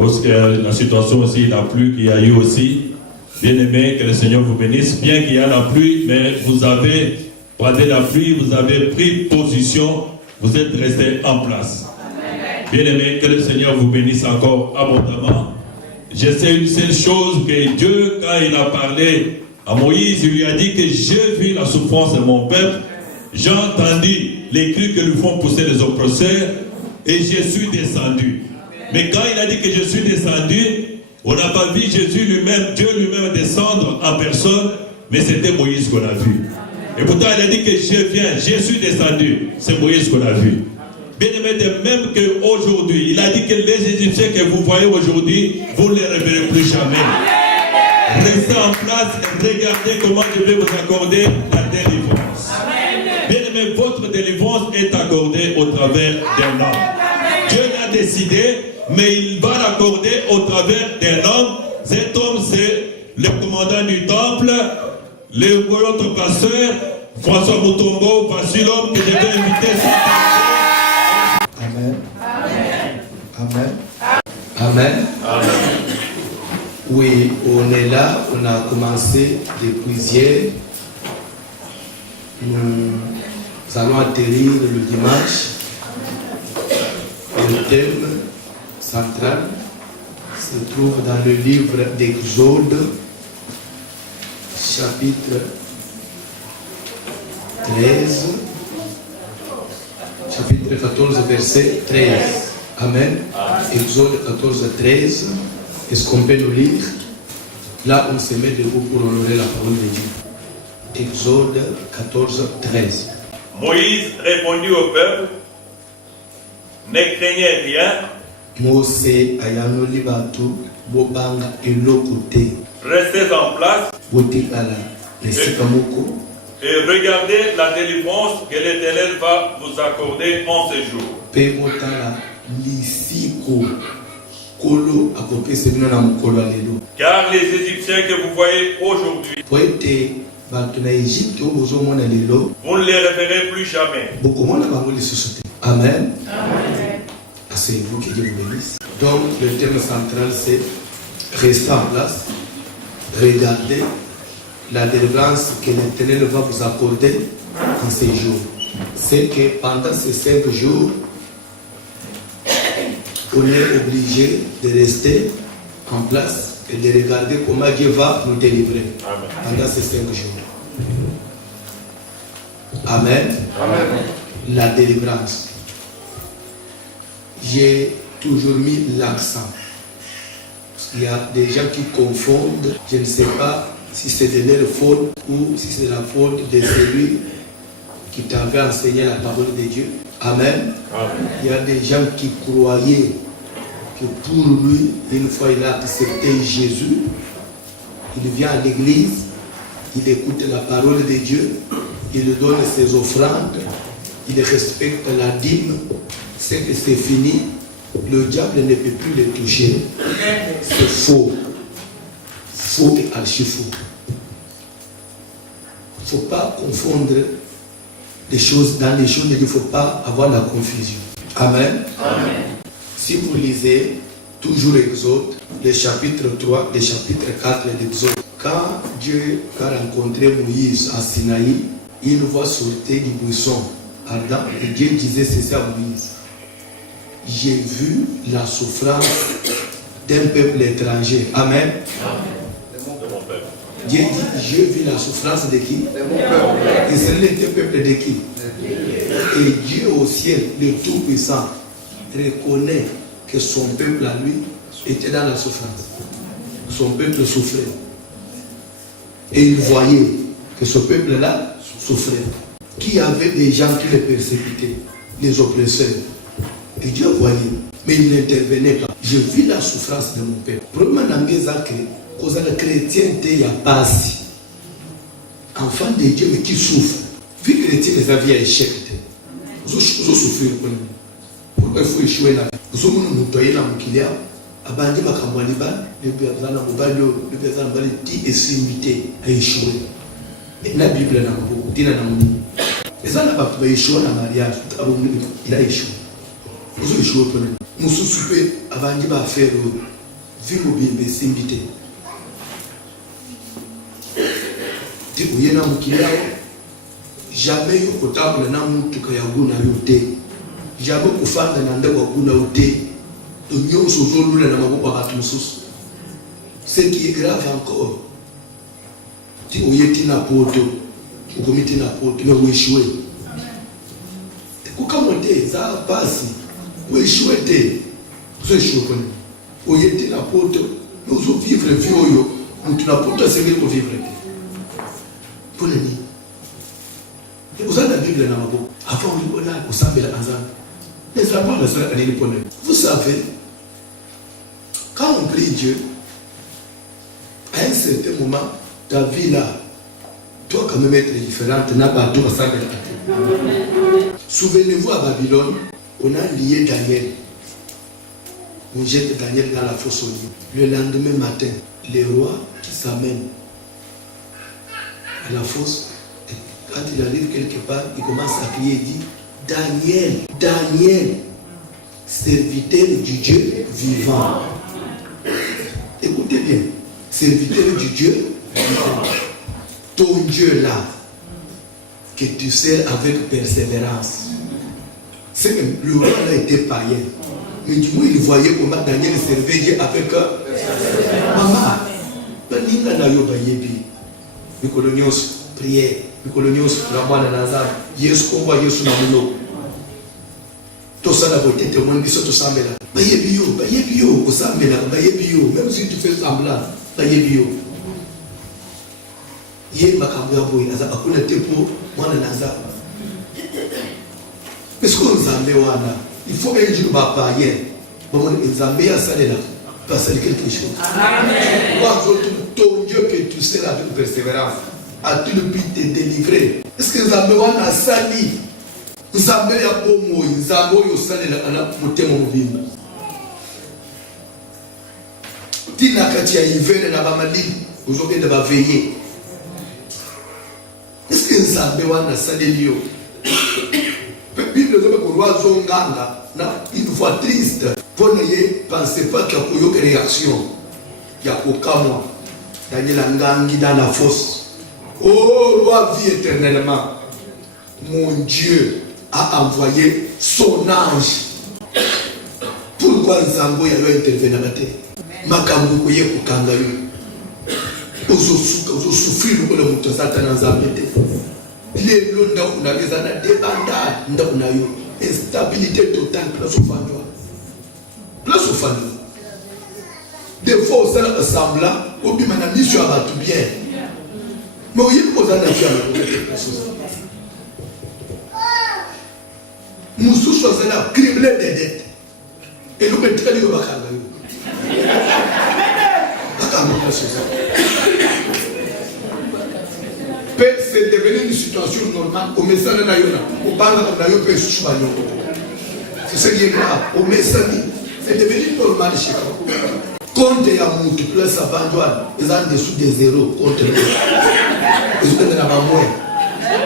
Parce que la situation aussi, la pluie qu'il y a eu aussi. Bien aimé, que le Seigneur vous bénisse. Bien qu'il y a la pluie, mais vous avez, pendant la pluie, vous avez pris position, vous êtes resté en place. Bien aimé, que le Seigneur vous bénisse encore abondamment. Je sais une seule chose, que Dieu, quand il a parlé à Moïse, il lui a dit que j'ai vu la souffrance de mon peuple, j'ai entendu les cris que lui font pousser les oppresseurs, et je suis descendu. Mais quand il a dit que je suis descendu, on n'a pas vu Jésus lui-même, Dieu lui-même descendre en personne, mais c'était Moïse qu'on a vu. Et pourtant il a dit que je viens, je suis descendu, c'est Moïse qu'on a vu. Bien aimé, de même qu'aujourd'hui, il a dit que les Égyptiens que vous voyez aujourd'hui, vous ne les reverrez plus jamais. Restez en place et regardez comment je vais vous accorder la délivrance. Bien aimé, votre délivrance est accordée au travers d'un homme. Dieu l'a décidé, mais il va l'accorder au travers d'un homme. Cet homme, c'est le commandant du temple, notre pasteur, François Moutombo. Voici l'homme que je vais inviter sur la Amen. Amen. Amen. Amen. Oui, on est là, on a commencé depuis hier. Nous allons atterrir le dimanche. Le thème central se trouve dans le livre d'Exode, chapitre 13, chapitre 14, verset 13. Amen. Exode 14, 13. Est-ce qu'on peut nous lire? Là, on se met debout pour honorer la parole de Dieu. Exode 14, 13. Moïse répondit au peuple: ne craignez rien. Restez en place et regardez la délivrance que l'Éternel va vous accorder en ce jour. Car les Égyptiens que vous voyez aujourd'hui, vous ne les reverrez plus jamais. Amen. Asseyez-vous, que Dieu vous bénisse. Donc, le thème central, c'est rester en place, regardez la délivrance que l'Éternel va vous accorder en ces jours. C'est que pendant ces 5 jours, on est obligé de rester en place et de regarder comment Dieu va nous délivrer. Amen. Pendant ces 5 jours. Amen. Amen. La délivrance. J'ai toujours mis l'accent. Il y a des gens qui confondent. Je ne sais pas si c'est de leur faute ou si c'est la faute de celui qui t'avait enseigné la parole de Dieu. Amen. Amen. Il y a des gens qui croyaient que pour lui, une fois il a accepté Jésus, il vient à l'église, il écoute la parole de Dieu, il donne ses offrandes, il respecte la dîme. C'est que c'est fini, le diable ne peut plus le toucher. C'est faux. Faux et archi-faux. Il ne faut pas confondre les choses dans les choses, il ne faut pas avoir la confusion. Amen. Amen. Si vous lisez toujours Exode, le chapitre 3, le chapitre 4 de l'Exode, quand Dieu a rencontré Moïse à Sinaï, il voit sortir du buisson ardent et Dieu disait ceci à Moïse: j'ai vu la souffrance d'un peuple étranger. Amen. Dieu dit: j'ai vu la souffrance de qui? De mon peuple. Et ce n'était le peuple de qui? Et Dieu au ciel, le Tout-Puissant, reconnaît que son peuple à lui était dans la souffrance. Son peuple souffrait. Et il voyait que ce peuple-là souffrait. Qui avait des gens qui les persécutaient, les oppresseurs. Et Dieu voyait, mais il n'intervenait pas. Je vis la souffrance de mon peuple. Problème dans mes actes, cause de la chrétienté, il y a pas assez. Enfants de Dieu, mais qui souffrent. Vie chrétienne, les avis à échec. Vous souffrez. Pourquoi il faut échouer là? Vous avez un moutoyer dans mon kilia. Abandi makamwaliba, le biazana mobalio, le biazana mobali, dit et s'imiter à échouer. Et la Bible n'a pas beaucoup, dit n'a pas beaucoup. Et ça n'a pas échoué dans le mariage, il a échoué. Vous avez échoué pour nous. mosusu mpe avandi baaffaire oyo vi mobimba esimbi te te oye na mokili awa jamais yo kotambola na mutuka ya guna yo te jamais kofanda na ndako ya guna yo te to nyonso ozolula na maboko ya bato mosusu ce qui est grave encore ti oye tina poto okomi tina poto me oeshue ekokamo te eza pasi oeshue te ozoeshue kone oye tina poto me ozovivre vi oyo motu na poto asengeli kovivre te mpona nini oza na bible na maboko avant olikola osambela na nzambe ezalaka nasalaka nini mpona vous savez quand on prie Dieu à un certain moment ta vie là doit quand même être différente n'a pas tout ressemble à souvenez-vous à Babylone on a lié Daniel on jette Daniel dans la fosse au lieu le lendemain matin les rois qui s'amènent à la fosse et quand il arrive quelque part il commence à crier il dit Daniel Daniel serviteur du Dieu vivant écoutez bien serviteur du Dieu vivant ton Dieu là que tu sers avec persévérance c'est que le roi là était païen mais du moins il voyait comment Daniel servait Dieu avec maman baninga na yo bayebi mikolo nyonso prière mikolo nyonso na mwana na nzambe yesu komba yesu na moloko tosala bote témoin biso tosambela bayebi yo osambela bayebi yo même si tu fais semblant bayebi yo ye makambo ya boye aza akuna te po mwana na nzambe parce que nzambe wana il faut un jour ba païen bon nzambe ya salela passer quelque chose amen ton Dieu que tu seras avec persévérance a-t-il pu te délivrer est-ce que nzambe wana sali nzambe ya bomoi nzambe oyo salela ana motema mobimba tina kati ya hiver na bamalili ozokende baveiller est-ce que nzambe wana saleli yo Bible zobe ko nganga na une fois triste pour ne penser pas qu'il y a une réaction il y a aucun mois Daniel Ngangi dans la fosse oh roi vie éternellement mon Dieu a envoyé son ange pourquoi Nzambo ya yo intervenir na te makambo ko ye ko kanga yo ozo souffrir ko le muto satana Nzambe te les londa una bezana débandade ndako na yo instabilité totale place au fando des fois au sein semblant au bima na mission à tout bien mais il faut ça na faire musu choisir criblé des dettes et nous mettre les bakanga yo bakanga c'est devenu une situation normale au message na yo na au banga na yo pe suba yo c'est ce qui est grave au message c'est devenu normal chez vous compte ya mutu plus abandonne ils en dessous des zéros compte ils ont na ba moins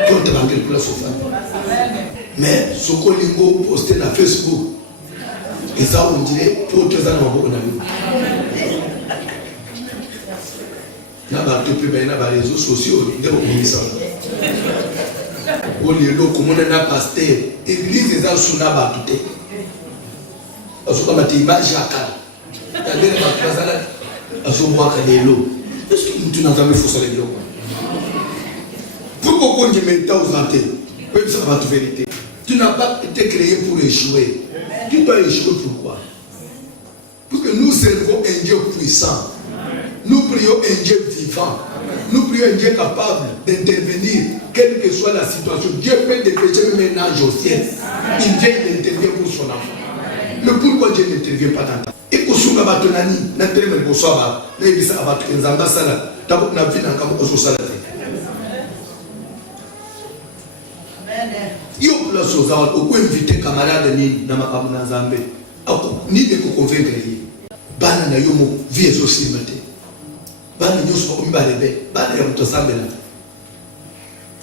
compte banque plus au mais ce que lingo posté na Facebook et ça on dirait pour tous en maboko na yo na ba to pe na ba réseaux sociaux ndeko komisa olelo komona na pasteur église za suna ba tuté aso kama te image akala tandele ba kazala aso mwaka lelo est-ce que tu n'as jamais faussé les lois pourquoi qu'on dit maintenant aux antennes même ça va te vérité tu n'as pas été créé pour échouer tu dois échouer pourquoi parce que nous servons un Dieu puissant. Nous prions un Dieu vivant. Nous prions un Dieu capable d'intervenir, quelle que soit la situation. Dieu peut dépêcher même un ange au ciel. Il vient, il intervient pour son enfant. Mais pourquoi Dieu n'intervient pas dans ta vie? Et pour ce batonani, n'intervient pas pour soi. N'ébissa abattu en zamba sala. D'abord, n'a vu dans comme au salade. Yo place aux autres, au inviter camarade ni na makamu na Nzambe. Ni de convaincre lui. Bana na yo mo vie aussi matin. Bana nyuso ko mbalebe, bana ya mutosambela.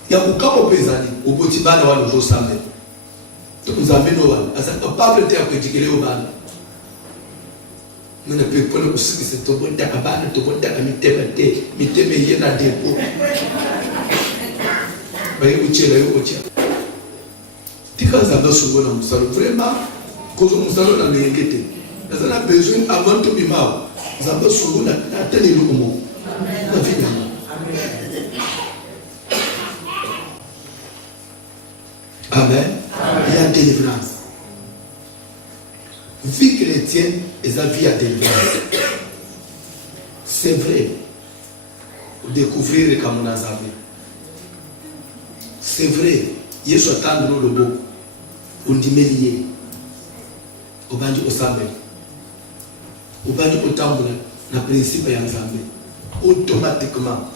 Ya kukamo pezani, uboti bana walo zo sambe. To Nzambe no wala, asa capable te akwejikele o bana. Mais ne peut pas le aussi que c'est tout bon d'acabane, tout bon d'acamité, miteme yena dépôt. Voyez où tu es là, où tu es. Tika zanga souvent dans Moussalo, vraiment, cause Moussalo dans les inquiétés. Nous avons besoin avant tout bimao. Nous avons souvent la télé le moment. La vie Amen. Il y a délivrance. Vie chrétienne et la vie à délivrance. C'est vrai. Découvrir les Kamounazabé. C'est vrai. Il y a ce temps de l'eau. On dit lié. Au banjo au sambe. Au banjo au tambour. Le principe est en sambe. Automatiquement,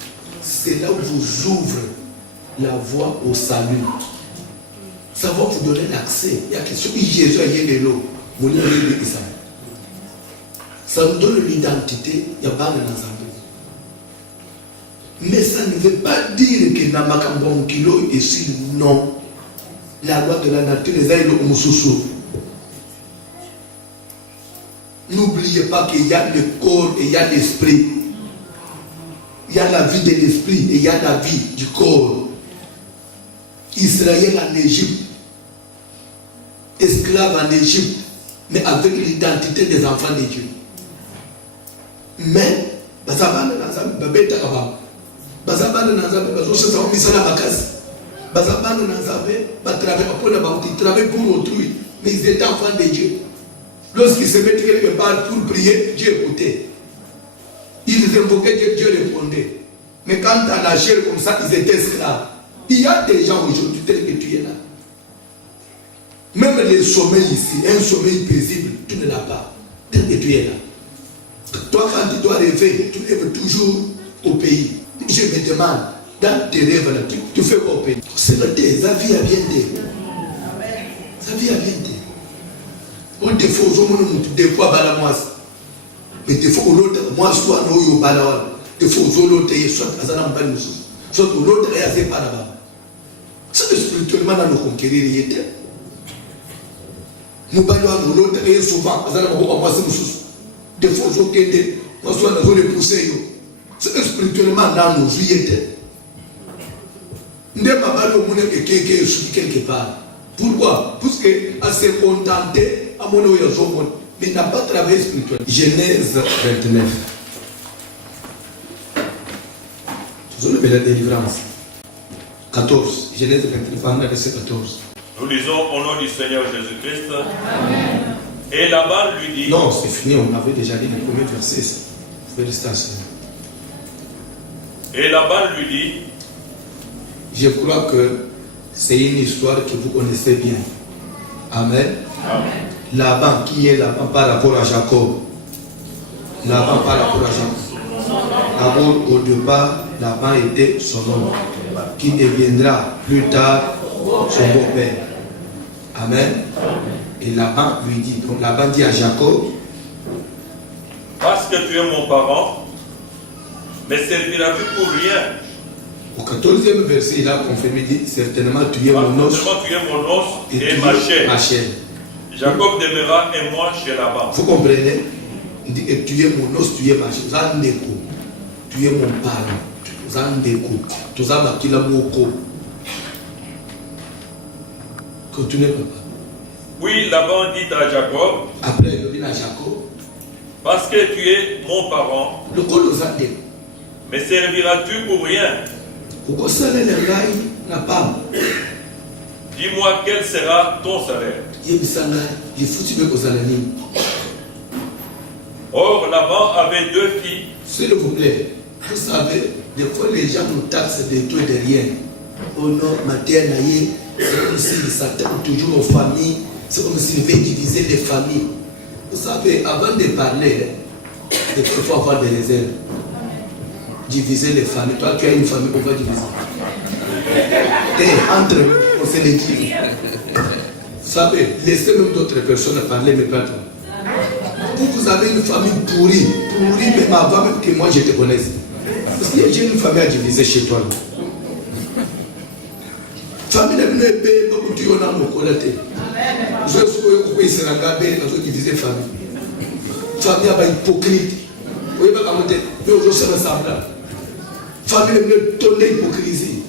c'est là où vous ouvrez la voie au salut. Ça va vous donner l'accès. Il y a quelque chose qui Jésus a dit de l'eau. Vous ne voulez pas ça. Ça nous donne l'identité. Il y a pas de l'ensemble. Mais ça ne veut pas dire que Namakambon Kilo est ici. Non. La loi de la nature, les aïeux au Moussoussou. N'oubliez pas qu'il y a le corps et il y a l'esprit. Il y a la vie de l'esprit et il y a la vie du corps. Israël en Égypte, esclave en Égypte, mais avec l'identité des enfants de Dieu. Mais, ils travaillent pour autrui, mais ils étaient enfants de Dieu. Lorsqu'ils se mettaient quelque part pour prier, Dieu écoutait. Ils invoquaient Dieu, Dieu répondait. Mais quand à la chair comme ça, ils étaient esclaves. Il y a des gens aujourd'hui tels que tu es là. Même le sommeil ici, un sommeil paisible, tu ne l'as pas. Tel que tu es là. Toi, quand tu dois rêver, tu rêves toujours au pays. Je me demande, dans tes rêves là, tu fais quoi au pays? C'est la vie a bien dit. Sa vie a bien dit. On défaut, des fois, balamoise. Mais des fois, l'autre, moi, soit nous, balamoise. Des fois, l'autre, soit Azanam Balmoussous. Soit l'autre, et assez pas là-bas. C'est spirituellement dans le conquérir, il était. Nous parlons de l'autre, et souvent, Azanam Balmoussous. Des fois, moi, soit nous les pousser. C'est spirituellement dans nos vies, il était. Nous ne pas parler au monde que quelqu'un est quelque part. Pourquoi? Parce qu'à se contenter, à mon avis, mais il n'a pas travaillé spirituel. Genèse 29. Vous avez la délivrance. 14. Genèse 29, verset 14. Nous lisons au nom du Seigneur Jésus-Christ. Amen. Et Laban lui dit... Non, c'est fini, on avait déjà dit le premier verset. Félicitations. Et Laban lui dit... Je crois que c'est une histoire que vous connaissez bien. Amen. Amen. Laban, qui est Laban par rapport à Jacob? Laban par rapport à Jacob. D'abord, au départ, Laban était son homme, qui deviendra plus tard son beau-père. Amen. Et Laban lui dit, donc Laban dit à Jacob, parce que tu es mon parent, mais serviras-tu pour rien? Au 14e verset, il a confirmé, il dit, certainement tu es mon os. Certainement tu es mon os et ma chair. Jacob demeura et moi chez Laban. Vous comprenez? Il dit, et tu es mon os, tu es ma chair. Tu es mon parent. Tu es mon continuez, papa. Oui, Laban dit à Jacob. Après, il dit à Jacob. Parce que tu es mon parent. Le colosal. Mais serviras-tu pour rien? Dis-moi quel sera ton salaire. Or, Laban avait 2 filles. S'il vous plaît, vous savez, des fois les gens nous taxent des trucs de rien. Oh non, maternelle, c'est comme s'ils s'attendent toujours aux familles, c'est comme s'ils veulent diviser les familles. Vous savez, avant de parler, il faut avoir des réserves. Diviser les familles. Toi, tu as une famille, on va diviser. Et entre eux, on se les dit. Vous savez, laissez même d'autres personnes parler, mais pas toi. Vous avez une famille pourrie, même avant même que moi je te connaisse. Parce que j'ai une famille à diviser chez toi. Famille n'est pas épée, donc tu en as mon collecté. Je suis diviser famille. famille est hypocrite. Vous voyez pas comment vous se ressemblent. Famille est tonner hypocrisie.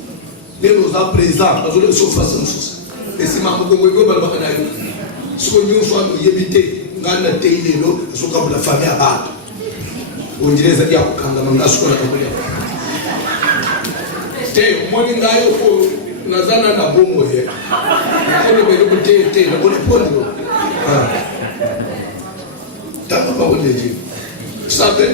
Les nos ans présents, nous sommes sur face à nous. Et si ma maman vous voyez pas le bagaille, si vous nous sommes éviter, nous allons téléner nous, nous sommes la famille à battre. On dirait que c'est un peu comme la scola comme Te moi ni ngayo ko nazana na bomo ye. Ko le belo te na ko le pondo. T'as pas parlé de Dieu. Vous savez,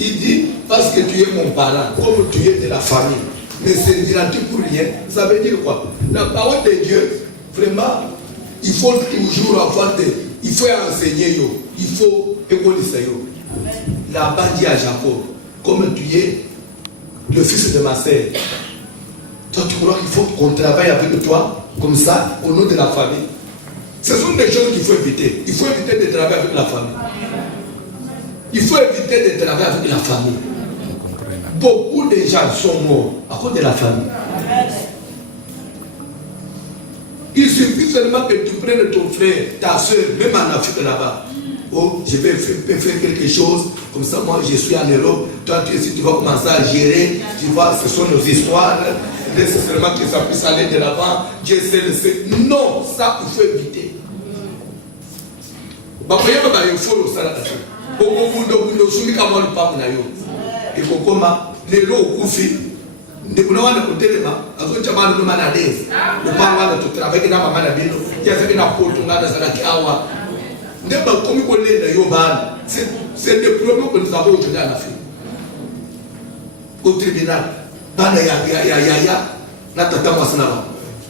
il dit, parce que tu es mon parent, comme tu es de la famille, ne serviras-tu pour rien? Ça veut dire quoi? La parole de Dieu, vraiment, il faut toujours avoir il faut enseigner, il faut écouter ça. La bas dit à Jacob, comme tu es le fils de ma sœur, toi tu crois qu'il faut qu'on travaille avec toi, comme ça, au nom de la famille. Ce sont des choses qu'il faut éviter. Il faut éviter de travailler avec la famille. Il faut éviter de travailler avec la famille. Beaucoup de gens sont morts à cause de la famille. Il suffit seulement que tu prennes ton frère, ta soeur, même en Afrique là-bas. Oh, je vais faire quelque chose, comme ça moi je suis en Europe, toi si tu vas commencer à gérer, tu vois, ce sont nos histoires, nécessairement que ça puisse aller de l'avant, Dieu sait le sait. Non, ça il faut éviter. Il faut le salaire. Et comme les lots au couffé, ne pouvons pas le téléma, à ce moment où on a des, le parent de travailler dans ma maladie, il y a fait une apôtre, on a des Alakawa. Comme on est dans Yoban, c'est le problème que nous avons aujourd'hui en Afrique. Au tribunal, ya, na tata wasana,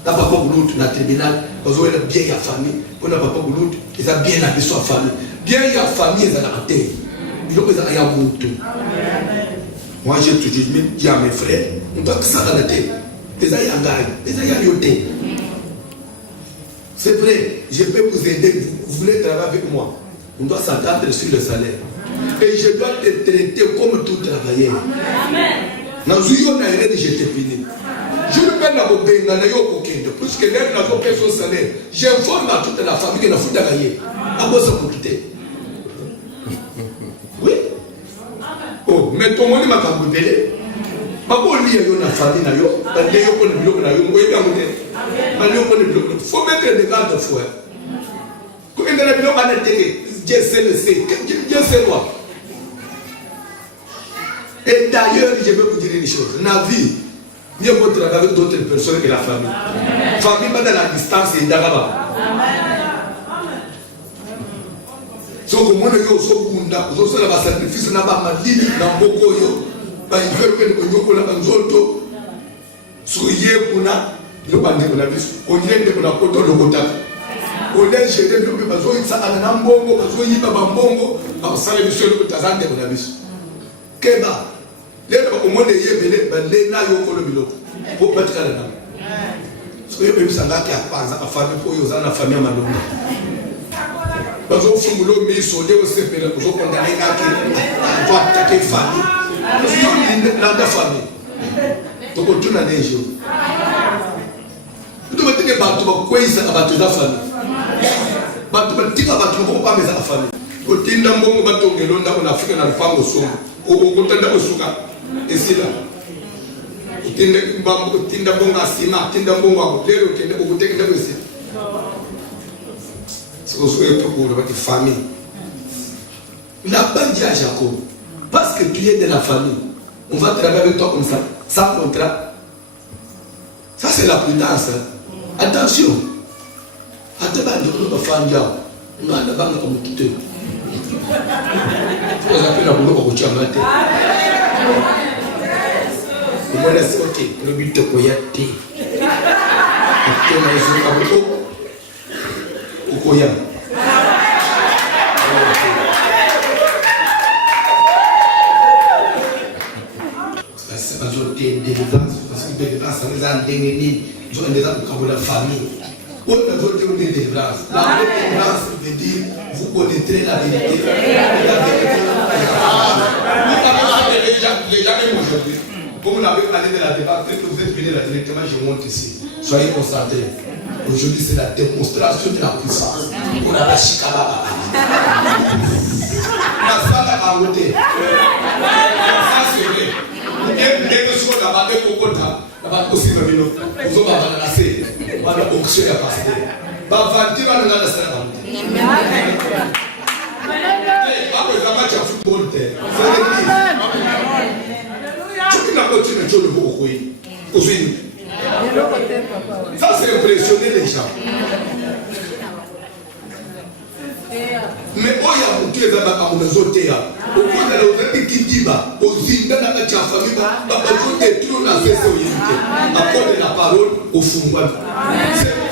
na papa boulout, na tribunal, parce qu'on a bien la famille, on a papa boulout, ils ont bien habillé sa famille. Bien la famille, ils ont la terre. Il faut qu'ils aient un mouton. Moi, j'ai toujours dit, il y a mes frères, on doit que ça dans la tête. Ils ont un gars, ils ont un yoté. C'est vrai, je peux vous aider, vous voulez travailler avec moi. On doit s'attendre sur le salaire. Et je dois te traiter comme tout travailleur. Dans une je t'ai fini. Je ne peux pas vous payer, puisque même dans vos personnes salaire, j'informe à toute la famille que nous avons travaillé. À quoi ça vous quitter? Oui. Oh, mais ton monde m'a camboulé. Ma bonne vie, il y a une famille, il y a un bloc, il faut mettre des gardes fouets. Quand il y a un bloc à l'intérieur, Dieu sait le sait. Dieu sait quoi. Et d'ailleurs, je vais vous dire une chose. Dans la vie, mieux vaut travailler avec d'autres personnes que la famille. La famille, pas dans la distance, et d'abord. So comme on est au Sokunda, vous avez un sacrifice n'a pas mal dit dans beaucoup yo, bah il veut que nous yoko la banzoto, soyez kuna, le bandé kuna bis, on dirait que kuna koto le kota. On est chez les gens bazo ça a nambongo, bazo yiba bambongo, ba sale monsieur le tazande kuna bis. Keba, les au monde yebele, ba le na yoko le biloko. Pour pas être là. Soyez même ça là qui a pas à famille pour yo za na famille malonga. Parce que si vous voulez me sauver, vous savez que vous condamnez à toi attaquer famille. La famille. Donc on tourne à des jours. Vous devez tenir battu quoi ils ont battu la famille. Battu battu pour pas mettre la famille. Au tinda mbongo battu ngelonda en Afrique na lupango somo. Au kotanda osuka. Et c'est là. Tinda mbongo asima, tinda mbongo akutero, tinda okutekenda kwesi. C'est pour votre famille. La bande dit à Jacob, parce que tu es de la famille, on va travailler avec toi comme ça, sans contrat. Ça c'est la prudence. Attention. Attends, nous famille. Nous allons pas nous quitter. Vous avez la boulot pour vous chamber. Vous me laissez ok. Le but de quoi y a-t-il? Okoya. C'est pas une délivrance, parce que délivrance, ça nous a dénéné, nous avons des gens de la famille. On a besoin de délivrance. La délivrance veut dire, vous connaîtrez la vérité. Les gens même aujourd'hui, comme on avait parlé de la délivrance, dès que vous êtes venu là directement, je monte ici. Soyez concentrés. Aujourd'hui, c'est la démonstration de la puissance. On a la chicababa. Masala a voté. Ça c'est vrai. Et dès que sur la bande Kokota, la bande aussi me vient. Vous avez balancé. Voilà auction à passer. Bah vanti va dans la salle. Après ça match à football terre. Tu n'as pas tué le jeu de beaucoup. Ça c'est impressionné les gens. Mais oya mutu ezaba amunazotea ukona le petit diba ozinda na cha famille ba zote tout na fesse oyinke apporter la parole au fungwa.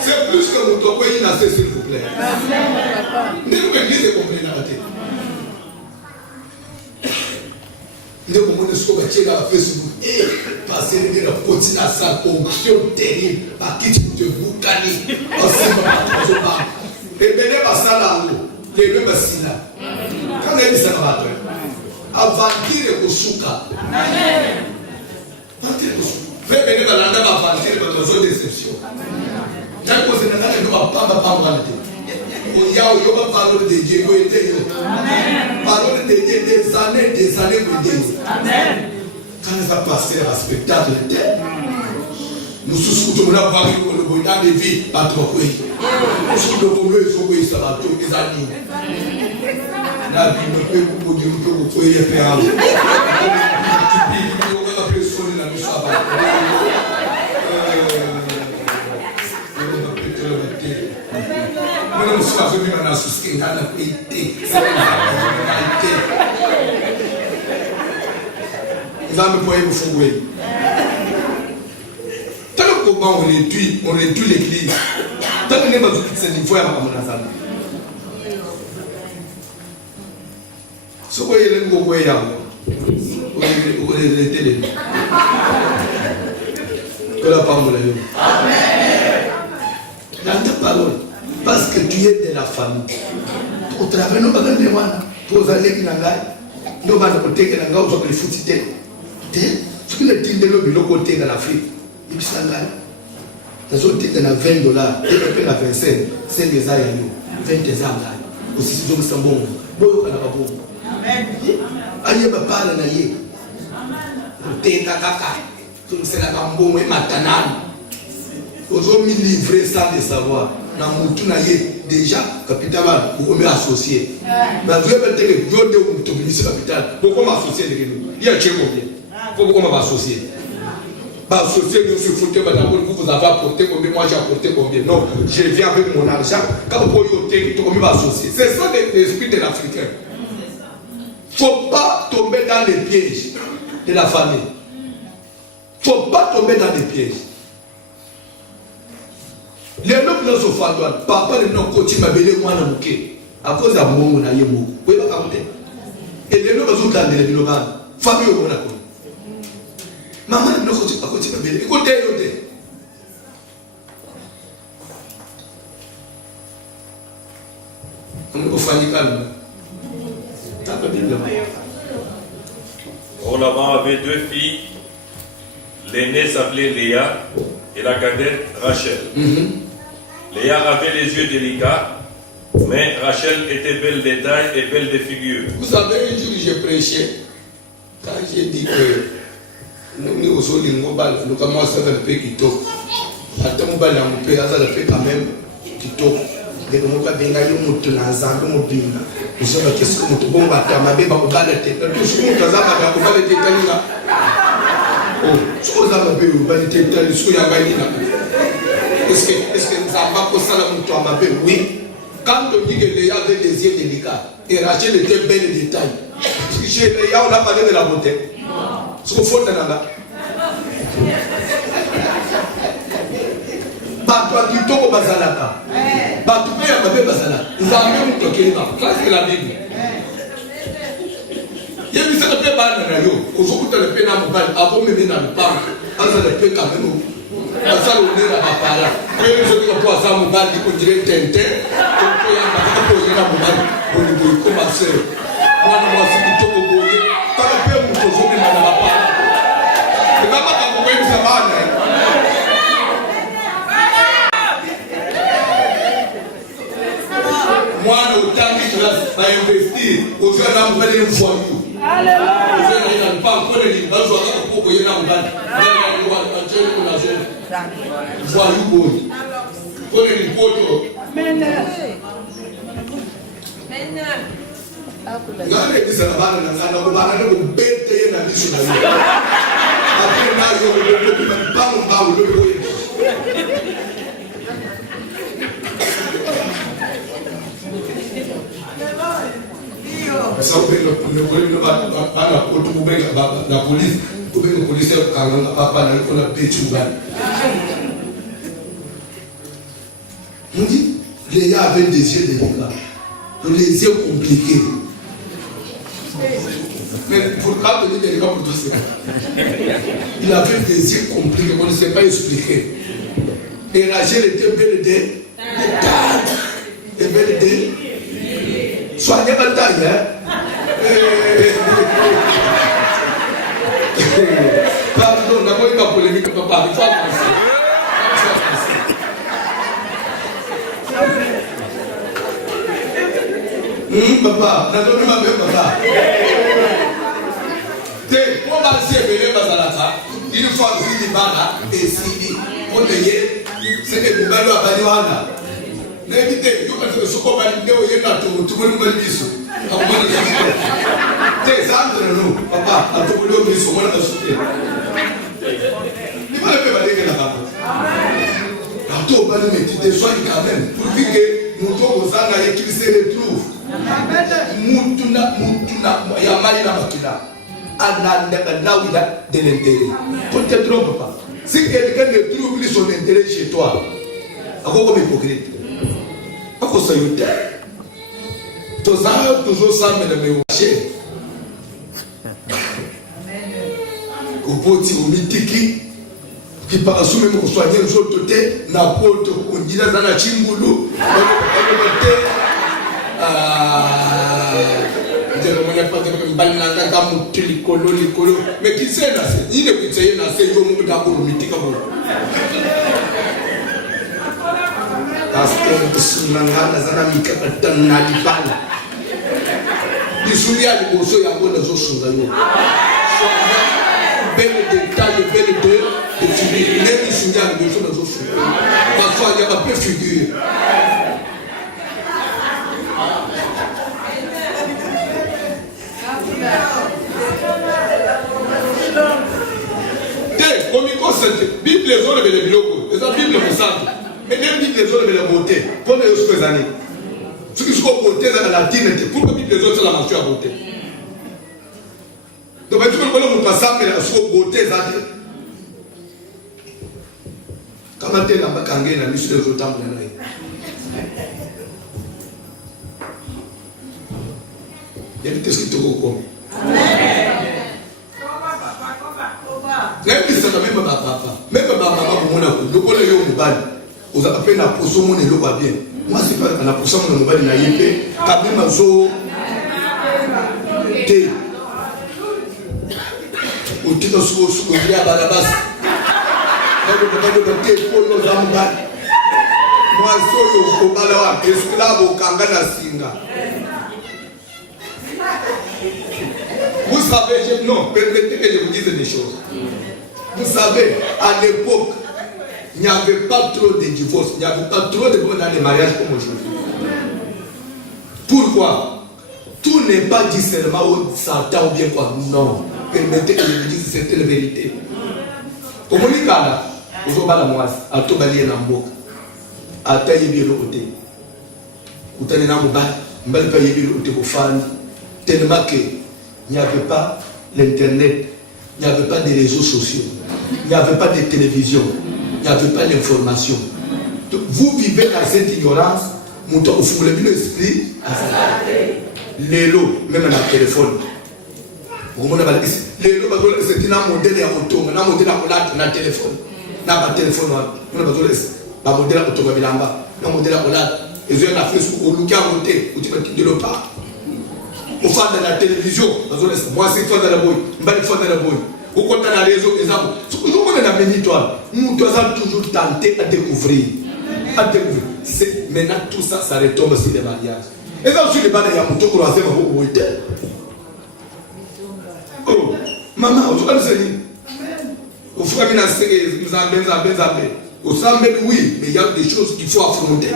C'est plus que mutu ko ina s'il vous plaît. Ndeko l'église comprendre la tête. Ndeko mone sko ba chega na Facebook passer de la potina sa onction terrible ba kiti de bukani osima ba et bien les basala les deux basila quand les bisala va avantir au souka avantir au souka fait bien les balanda va avantir votre zone d'exception tant que c'est n'a pas pas au yao yo ba parole de Dieu ko était parole de Dieu des années pour Dieu amen quand ça passer à spectacle nous souhaitons la voir que le bonheur de vie pas trop quoi. Nous le bonheur ils sont quoi ça va tout les amis. La vie ne peut pas dire que vous pouvez faire. Qui dit que la personne la mission va. Nous ne sommes pas venus dans la société dans la paix. Nous allons pouvoir vous fouiller. Comment on réduit l'église. Tant que nous avons ce niveau, il y a un ce que vous voyez, que la parole est. Dans ta parole, parce que tu es de la famille. Au travers de nos bagages, pour aller qui n'engaille, nous allons côté qui n'engaille, nous allons les foutre. Ce qui est dit de l'autre côté de l'Afrique. Il s'en a. Dans un titre de $20, il peut la 25, c'est des aïeux, 20 ans. Aussi, si je me sens bon, bon, on a pas bon. Amen. Aïe, papa, la naïe. T'es kaka. Tout c'est la gambo, et maintenant. Aux hommes livrés sans le savoir. Dans mon tout naïe, déjà, capital, vous me associer. Mais vous avez été le vieux de mon capital. Pourquoi m'associer avec nous? Il y a chez combien? Pourquoi m'associer? Bah, associé, nous se foutez, madame, vous avez apporté combien, moi j'ai apporté combien. Non, je viens avec mon argent. Quand vous voyez au thé, vous pouvez m'associer. C'est ça l'esprit de l'Africain. Il ne faut pas tomber dans les pièges de la famille. Il ne faut pas tomber dans les pièges. Les noms de nos enfants, papa, les noms continuent à béler moi dans le bouquet. À cause de mon on a eu beaucoup. Vous pouvez pas raconter. Et les noms de nos enfants, les bilobans, famille au monde. Maman, nous continuons à béler. Écoutez, écoutez. On va faire du calme. Laban avait deux filles. L'aînée s'appelait Léa et la cadette Rachel. Léa avait les yeux délicats, mais Rachel était belle de taille et belle de figure. Vous savez, un jour j'ai prêché, quand j'ai dit que nous aussi nous commençons à faire un peu qui toque. Attends, nous allons faire un peu quand même qui toque. Dès que nous allons faire un peu de temps, nous sommes qu'est-ce que nous devons faire? Ma bébé va vous parler de tout ce que nous allons faire, vous allez te dire. Oh, ce que nous allons faire, vous allez te dire. Est-ce que nous avons pas ça là pour ma bébé? Oui. Quand on dit que Léa avait des yeux délicats et Rachel était belle de taille, chez Léa on a parlé de la beauté. Ce qu'il faut dans la. Bato kitoko bazalaka. Bato pe ya mabe bazala. Nzambe mutokela. Ça c'est la Bible. Yebi ça pe bana na yo. Ozokuta le pe na mobali avant même na le parc. Asa le pe quand même. Asa le nera papala. Pe zo ko po asa mobali ko dire tente. Ko ya ba ko ya mobali. Ko ni boy commencer. Mwana mwasi kitoko boye. Para pe mutozo na papala. Kama kama kwa hiyo bana. Mwana utangi va investir dit, aux gens là, vous allez voir. Alléluia. Pas encore les livres, vous allez pour que vous ça vous pouvez la police, vous pouvez le policier quand on n'a pas parlé, on a pété. On dit, les gars avaient des yeux délicats, les yeux compliqués. Mais pour quand on dit délicat pour tout ça, il avait des yeux compliqués, on ne sait pas expliquer. Et Rachel était belle de et belle de soignez pas taille, hein? Pardon, n'a pas eu ma polémique, papa. Il faut avancer. Papa, n'a pas eu ma belle papa. Pour passer venir à Zalata, il faut avoir des balles et si pour payer, c'est que vous allez à Baliwana. N'évitez, vous faites ce qu'on va dire au Yéna, tout le monde dit ça. Nous, papa, à tout le monde, ils sont mal assurés. Il va le faire valer la papa. À tout le monde, mais tu te soignes quand même. Pour dire que nous sommes aux ânes et qu'ils se retrouvent. Moutuna, Yamali la Makina. Là où il y a de l'intérêt. Pour te tromper pas. Si quelqu'un ne trouve son intérêt chez toi, à quoi comme hypocrite? À quoi ça y est? Toujours ça, mais le marché. Au petit, au mitiki, qui par sous même pour soigner les autres côtés, n'importe où, on dit dans la Chimboulou, mais qui sait, il ne peut pas se faire un d'abord au mythique. Parce que nous Bible les autres les blocs, les Bible me semble. Mais les Bible les autres la beauté. Pour les autres années. Ce qui sont beauté dans la latine, pourquoi Bible les autres la mention à beauté? Donc tu peux le passer la beauté ça. Comment tu l'as bakangé na mission les autres temps là. Il y a des choses qui te recommandent. Même si ça même papa, même maman pour mon amour, le collègue au mobile, vous avez la potion mon élo pas bien. Moi c'est pas la potion mon mobile na yépe, quand même azo té. Au titre sur il y a balabas. Le té pour nos amours. Moi so yo balawa, esclave au kangana singa. Vous savez, non, permettez que je vous dise des choses. Vous savez, à l'époque, il n'y avait pas trop de divorces, il n'y avait pas trop de bonnes dans les mariages comme aujourd'hui. Pourquoi? Tout n'est pas dit seulement au Satan ou bien quoi. Non. Permettez que je vous dise cette vérité. Comme on dit là, vous avez la moise, à tout balayer dans le boc, à tailler bien le côté. Vous avez dans le bas, vous avez payé bien le côté pour fan, tellement que il n'y avait pas l'internet, il n'y avait pas de réseaux sociaux, il n'y avait pas de télévision, il n'y avait pas d'information. Vous vivez dans cette ignorance, vous avez vu l'esprit, l'élo, même dans le téléphone. L'élo, c'est un modèle à auto, un modèle à la téléphone. Dans le téléphone, on a un modèle à automobile en bas, un modèle à la et je vais à Facebook, au Lucas, au thé, au Tibet de l'Opa. Au fan de la télévision, moi c'est fan de la boy, je suis fan de la boy. Au compte de la réseau, exemple, ce que nous on a béni toi, nous devons toujours tenter à découvrir. Maintenant tout ça, ça retombe sur les mariages. Et ça aussi, les bannes, il y a un mouton qu'on a fait, oh, maman, vous allez dire, au fur et à mesure, vous avez, oui, mais il y a des choses qu'il faut affronter.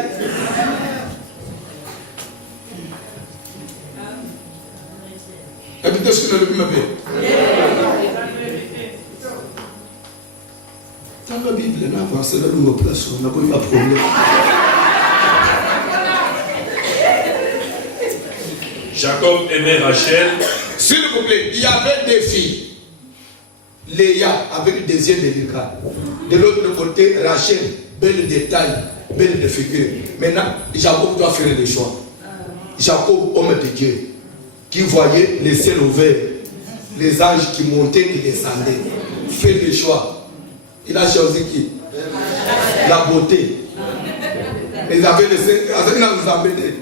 Habitez ce que le m'appelle. Dans la Bible, on a avancé là, nous place, on n'a pas eu de problème. Jacob aimait Rachel. S'il vous plaît, il y avait des filles. Léa avec le désir de Lucas. De l'autre côté, Rachel, belle de taille, belle de figure. Maintenant, Jacob doit faire des choix. Jacob, homme de Dieu, qui voyait les ciels ouverts, les anges qui montaient et descendaient, fait des choix. Il a choisi qui? La beauté. Ils avaient laissé, il nous embêté.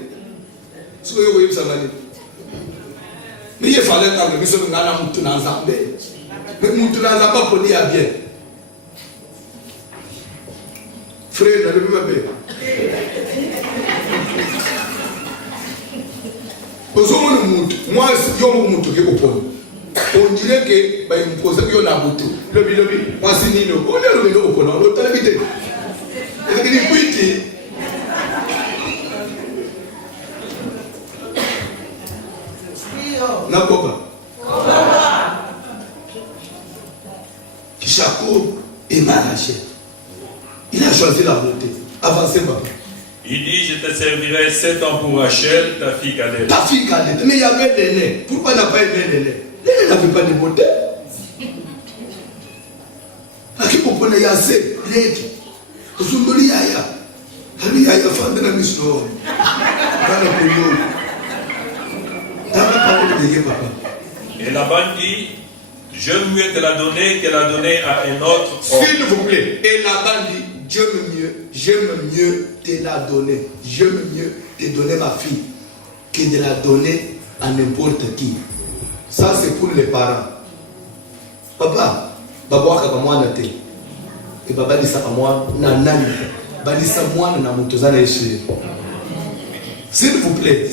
Ce que vous voyez, ça va dire. Mais il fallait que nous sommes dans la mouton en Zambé. Mais mouton en Zambé, pour dire bien. Frère, ne le pas bien. Moi, je on dirait que il me pose que on a bouté. Le bilobi, moi c'est Nino. On est le bilobi au l'autre habité. Et il dit oui. N'a pas. Jacob est Rachel. Il a choisi la beauté. Avancez papa. Il dit, je te servirai 7 ans pour Rachel, ta fille cadette. Ta fille cadette, mais il y avait l'aîné. Pourquoi il n'a pas aimé l'aîné? L'aîné n'avait pas de beauté. Qui peut y assez, l'aîné. Zundoli yaya. Hali yaya fanda na misno. Kana kuyo. T'as pas de papa. Et Laban dit, j'aime mieux te la donner que la donner à un autre. S'il vous plaît. Et Laban dit, j'aime mieux te la donner. J'aime mieux te donner ma fille que de la donner à n'importe qui. Ça, c'est pour les parents. Papa, babouaka ba mwana te. Et baba dit ça à moi, na nani. Badi ça moi na mutozana ici. S'il vous plaît,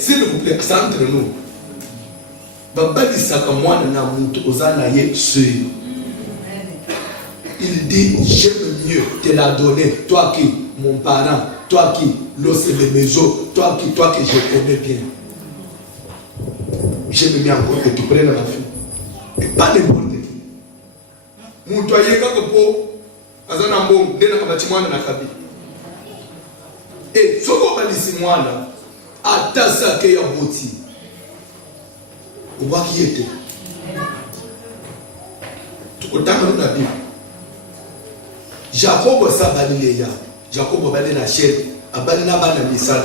ça entre nous. Baba dit ça à moi na mutozana ici. Il dit, j'aime mieux te la donner, toi qui, mon parent, toi qui, l'os et les maisons, toi que je connais bien. J'aime mieux encore que tu prennes ma fille. Et pas n'importe qui. Mon toyer, quand tu peux, Azanambo, dès la bâtiment de la cabine. Et ce qu'on va dire, moi, là, à ta sac et à bouti. On va qui était. Tout le temps, on a dit. Jacob sa balileya. Jacob balé la chair. Abali na bana misal.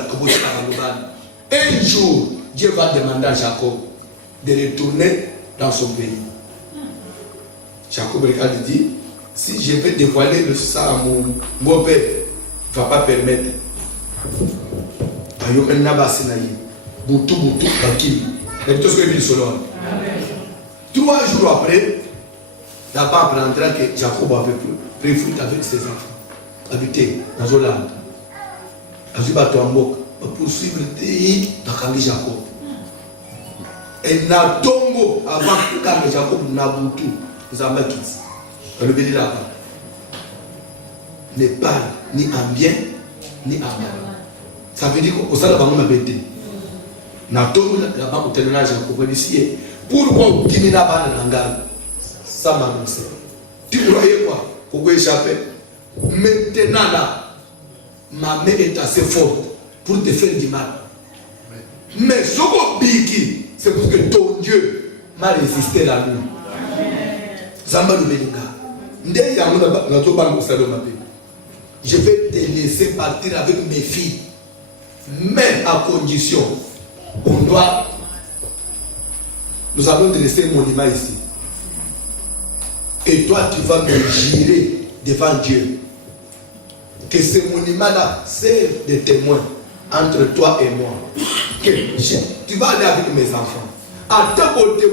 Un jour, Dieu va demander à Jacob de retourner dans son pays. Jacob regarde et dit, si je vais dévoiler le sang à mon père, il ne va pas permettre. Ayo naba senayi. Boutou, baki. Et tout ce que dit selon. 3 jours après, là-bas apprendra que Jacob avait pris fruit avec ses enfants. Habité dans Hollande. Azuba Toambok. Poursuivre le pays dans Jacob. Et Natongo, avant que Jacob Naboutou, nous avons quitté. Le béni là-bas. Ne parle ni en bien, ni en mal. Ça veut dire qu'au sein de la banque, on a bêté. Natongo, la banque, on a Jacob. Pourquoi on dit là-bas dans la ça m'annonce. Tu croyais quoi? Pourquoi échapper? Maintenant là, ma main est assez forte pour te faire du mal. Mais ce qu'on dit, c'est parce que ton Dieu m'a résisté la nuit. Zamba le Belinga. Je vais te laisser partir avec mes filles. Mais à condition, nous allons te laisser un monument ici. Et toi, tu vas me jurer devant Dieu que ce monument-là serve de témoin entre toi et moi. Que tu vas aller avec mes enfants. À ta côté,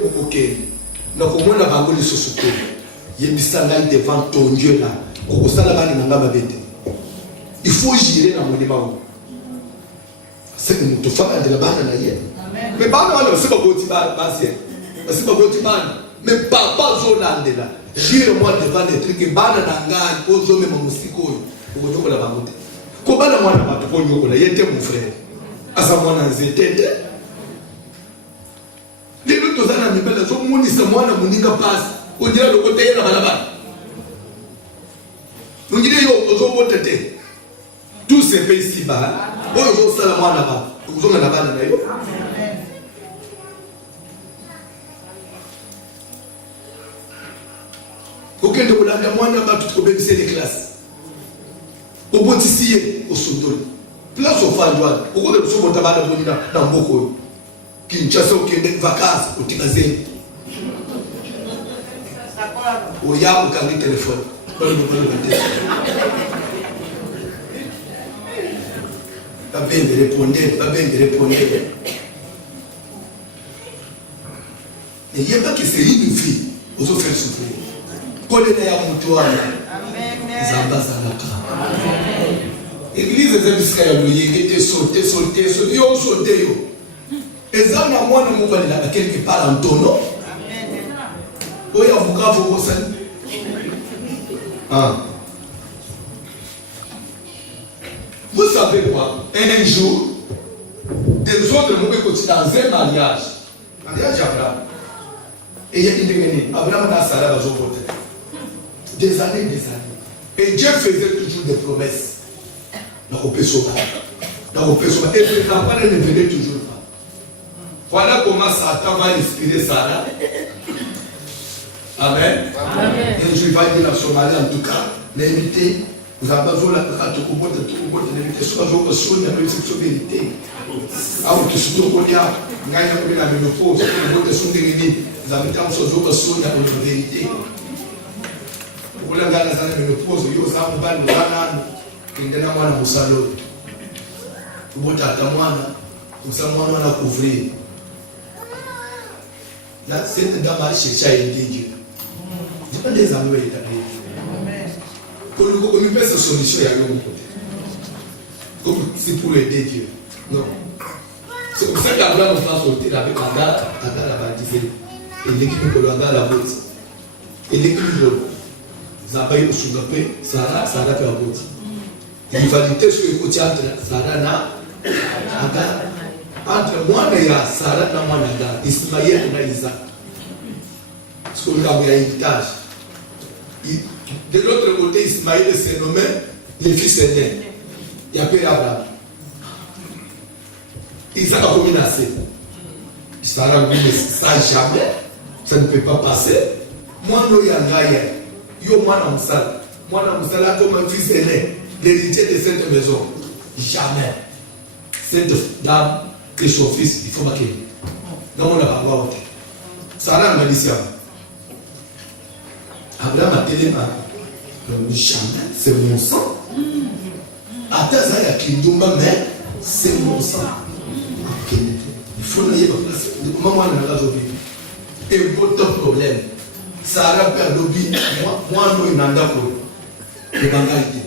devant ton Dieu là. Il faut jurer dans le monument. c'est que nous te faisons de la banane d'ailleurs. Mais banane, c'est pas petit basi. C'est pas petit banane. Mais papa Zolande là. Jure-moi devant les trucs que banane d'angane, aux hommes et mon musico. Pour que nous la banane. Comment la moine va te prendre là? Il était mon frère. À sa moine en zété. Les autres gens n'ont pas la zone mouni sa moine mouni passe. On dirait le côté de la balabane. On dirait yo aux hommes tête. Tous ces pays ici-bas, on a ça la moine là-bas. Vous avez la banane là. Aucun de vous l'a dit, moi, je n'ai pas tout obéissé les classes. Au boutissier, au soudol. Place au fandois. Au cours de ce bon tabac dans beaucoup. Qui ne chasse aucun des vacances au Tigazé. Au ya, au carré téléphone. Pas bien de répondre, pas bien de répondre. Mais il n'y a pas que c'est une fille, aux autres faire souffrir. Kolena ya mtu wana zamba zalaka. Église ezebisika ya loyenge sauter yo sauter yo. Ezana mwana mobali la quelque part en tono. Oya vukavu bosani. Ah. Vous savez quoi? Un jour, des autres m'ont écouté dans un mariage. Mariage Abraham. Et il y a une Abraham n'a pas de voter. Des années. Et Dieu faisait toujours des promesses. Dans le Pessoa. Et le campagne ne venait toujours pas. Voilà comment Satan va inspirer Sarah. Amen. Et je vais dire la Somalie en tout cas. L'invité, vous avez besoin de la carte de l'invité. Soit je vous souhaite la vérité. Alors que ce que vous avez, vous avez la ménopause, vous avez la vérité. Ulangana sana menopause yo samu bali mwana kindana mwana musalo kubota hata mwana usamwana na couvrir là c'est dans ma chercher indinge pas des amis là amen ko mi pesa solution ya yomo comme c'est pour aider Dieu non c'est pour ça qu'Abraham va sortir avec Agar la baptisé et l'équipe de Agar la vote et l'équipe Zabaï au Sungapé, Sarah fait un côté. Rivalité sur le côté entre Sarah et Agar. Entre moi et Sarah et moi et Agar, Ismaël et Isaac. Parce qu'on a un héritage. De l'autre côté, Ismaël s'est nommé le fils aîné. Il appelle Abraham. Isaac a menacé. Sarah dit ça jamais, ça ne peut pas passer. Moi, je suis un yo mwana musala comme un fils aîné, l'héritier de cette maison. Jamais. Cette dame et son fils, il faut pas qu'il. Donc on a pas voir. Sarah m'a dit ça. Abraham a télé jamais, c'est mon sang. Attends, ça y a qui mais c'est mon sang. Il faut le dire. Comment on a aujourd'hui? Et votre problème. Sarah perd l'obi, moi nous n'anda pour le bangalité.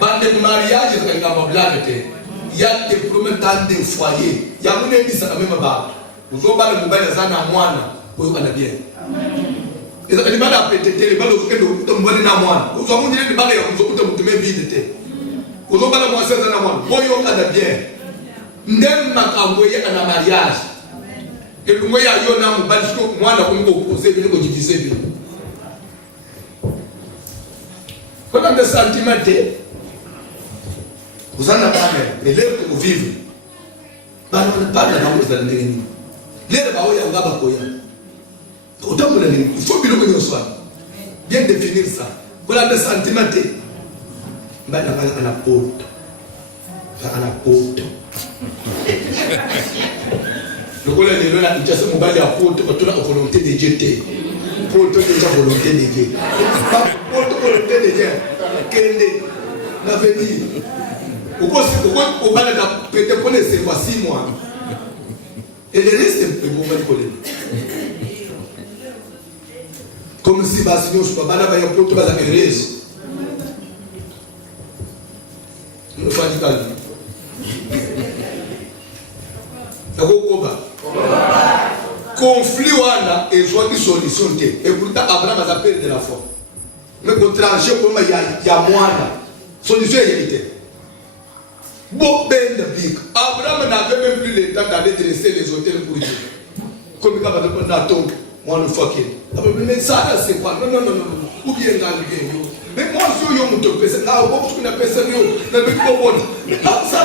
Bande de mariage, c'est un blague. Il y a des problèmes dans des foyers. Il y a une église à même bas. Vous avez parlé de mobile à moine, vous allez bien. Et ça fait mal à péter les balles au de moine à moine. Vous avez dit les balles, vous avez tout mes vides. Vous avez parlé de moi, c'est un moine. Vous allez bien. N'aime pas envoyer un mariage. Et le moyen yo na mobali ko mwana ko opposer bile ko diviser bile. Quand on a des sentiments, vous en avez pas, mais l'air que vous vivez, on ne parle pas dans le monde. L'air que vous avez, autant que il faut que nous soyons bien définir ça. Voilà des sentiments. On a la porte. On a la porte. Le collègue de l'on a dit que c'est mon bal à porte, tu as la volonté de Dieu. Porte déjà volonté de Dieu. Porte volonté de Dieu. Quelle est l'avenir? Au bal à péter pour les 6 mois. Et le reste, c'est bon bal pour les. Comme si Basile ne soit pas là, il y a un porte à la Grèce. Nous faisons du calme. conflit wana et soit une solution et pourtant Abraham a perdu de la foi. Mais pour trancher comme il y a moine solution est bon ben de big. Abraham n'avait même plus le temps d'aller dresser les hôtels pour Dieu. Comme il va demander à ton one fucking. Mais ça c'est quoi? Non. Ou bien dans le game. Mais moi je suis un peu pesé. Là on peut pas passer yo. Le big bon. Ça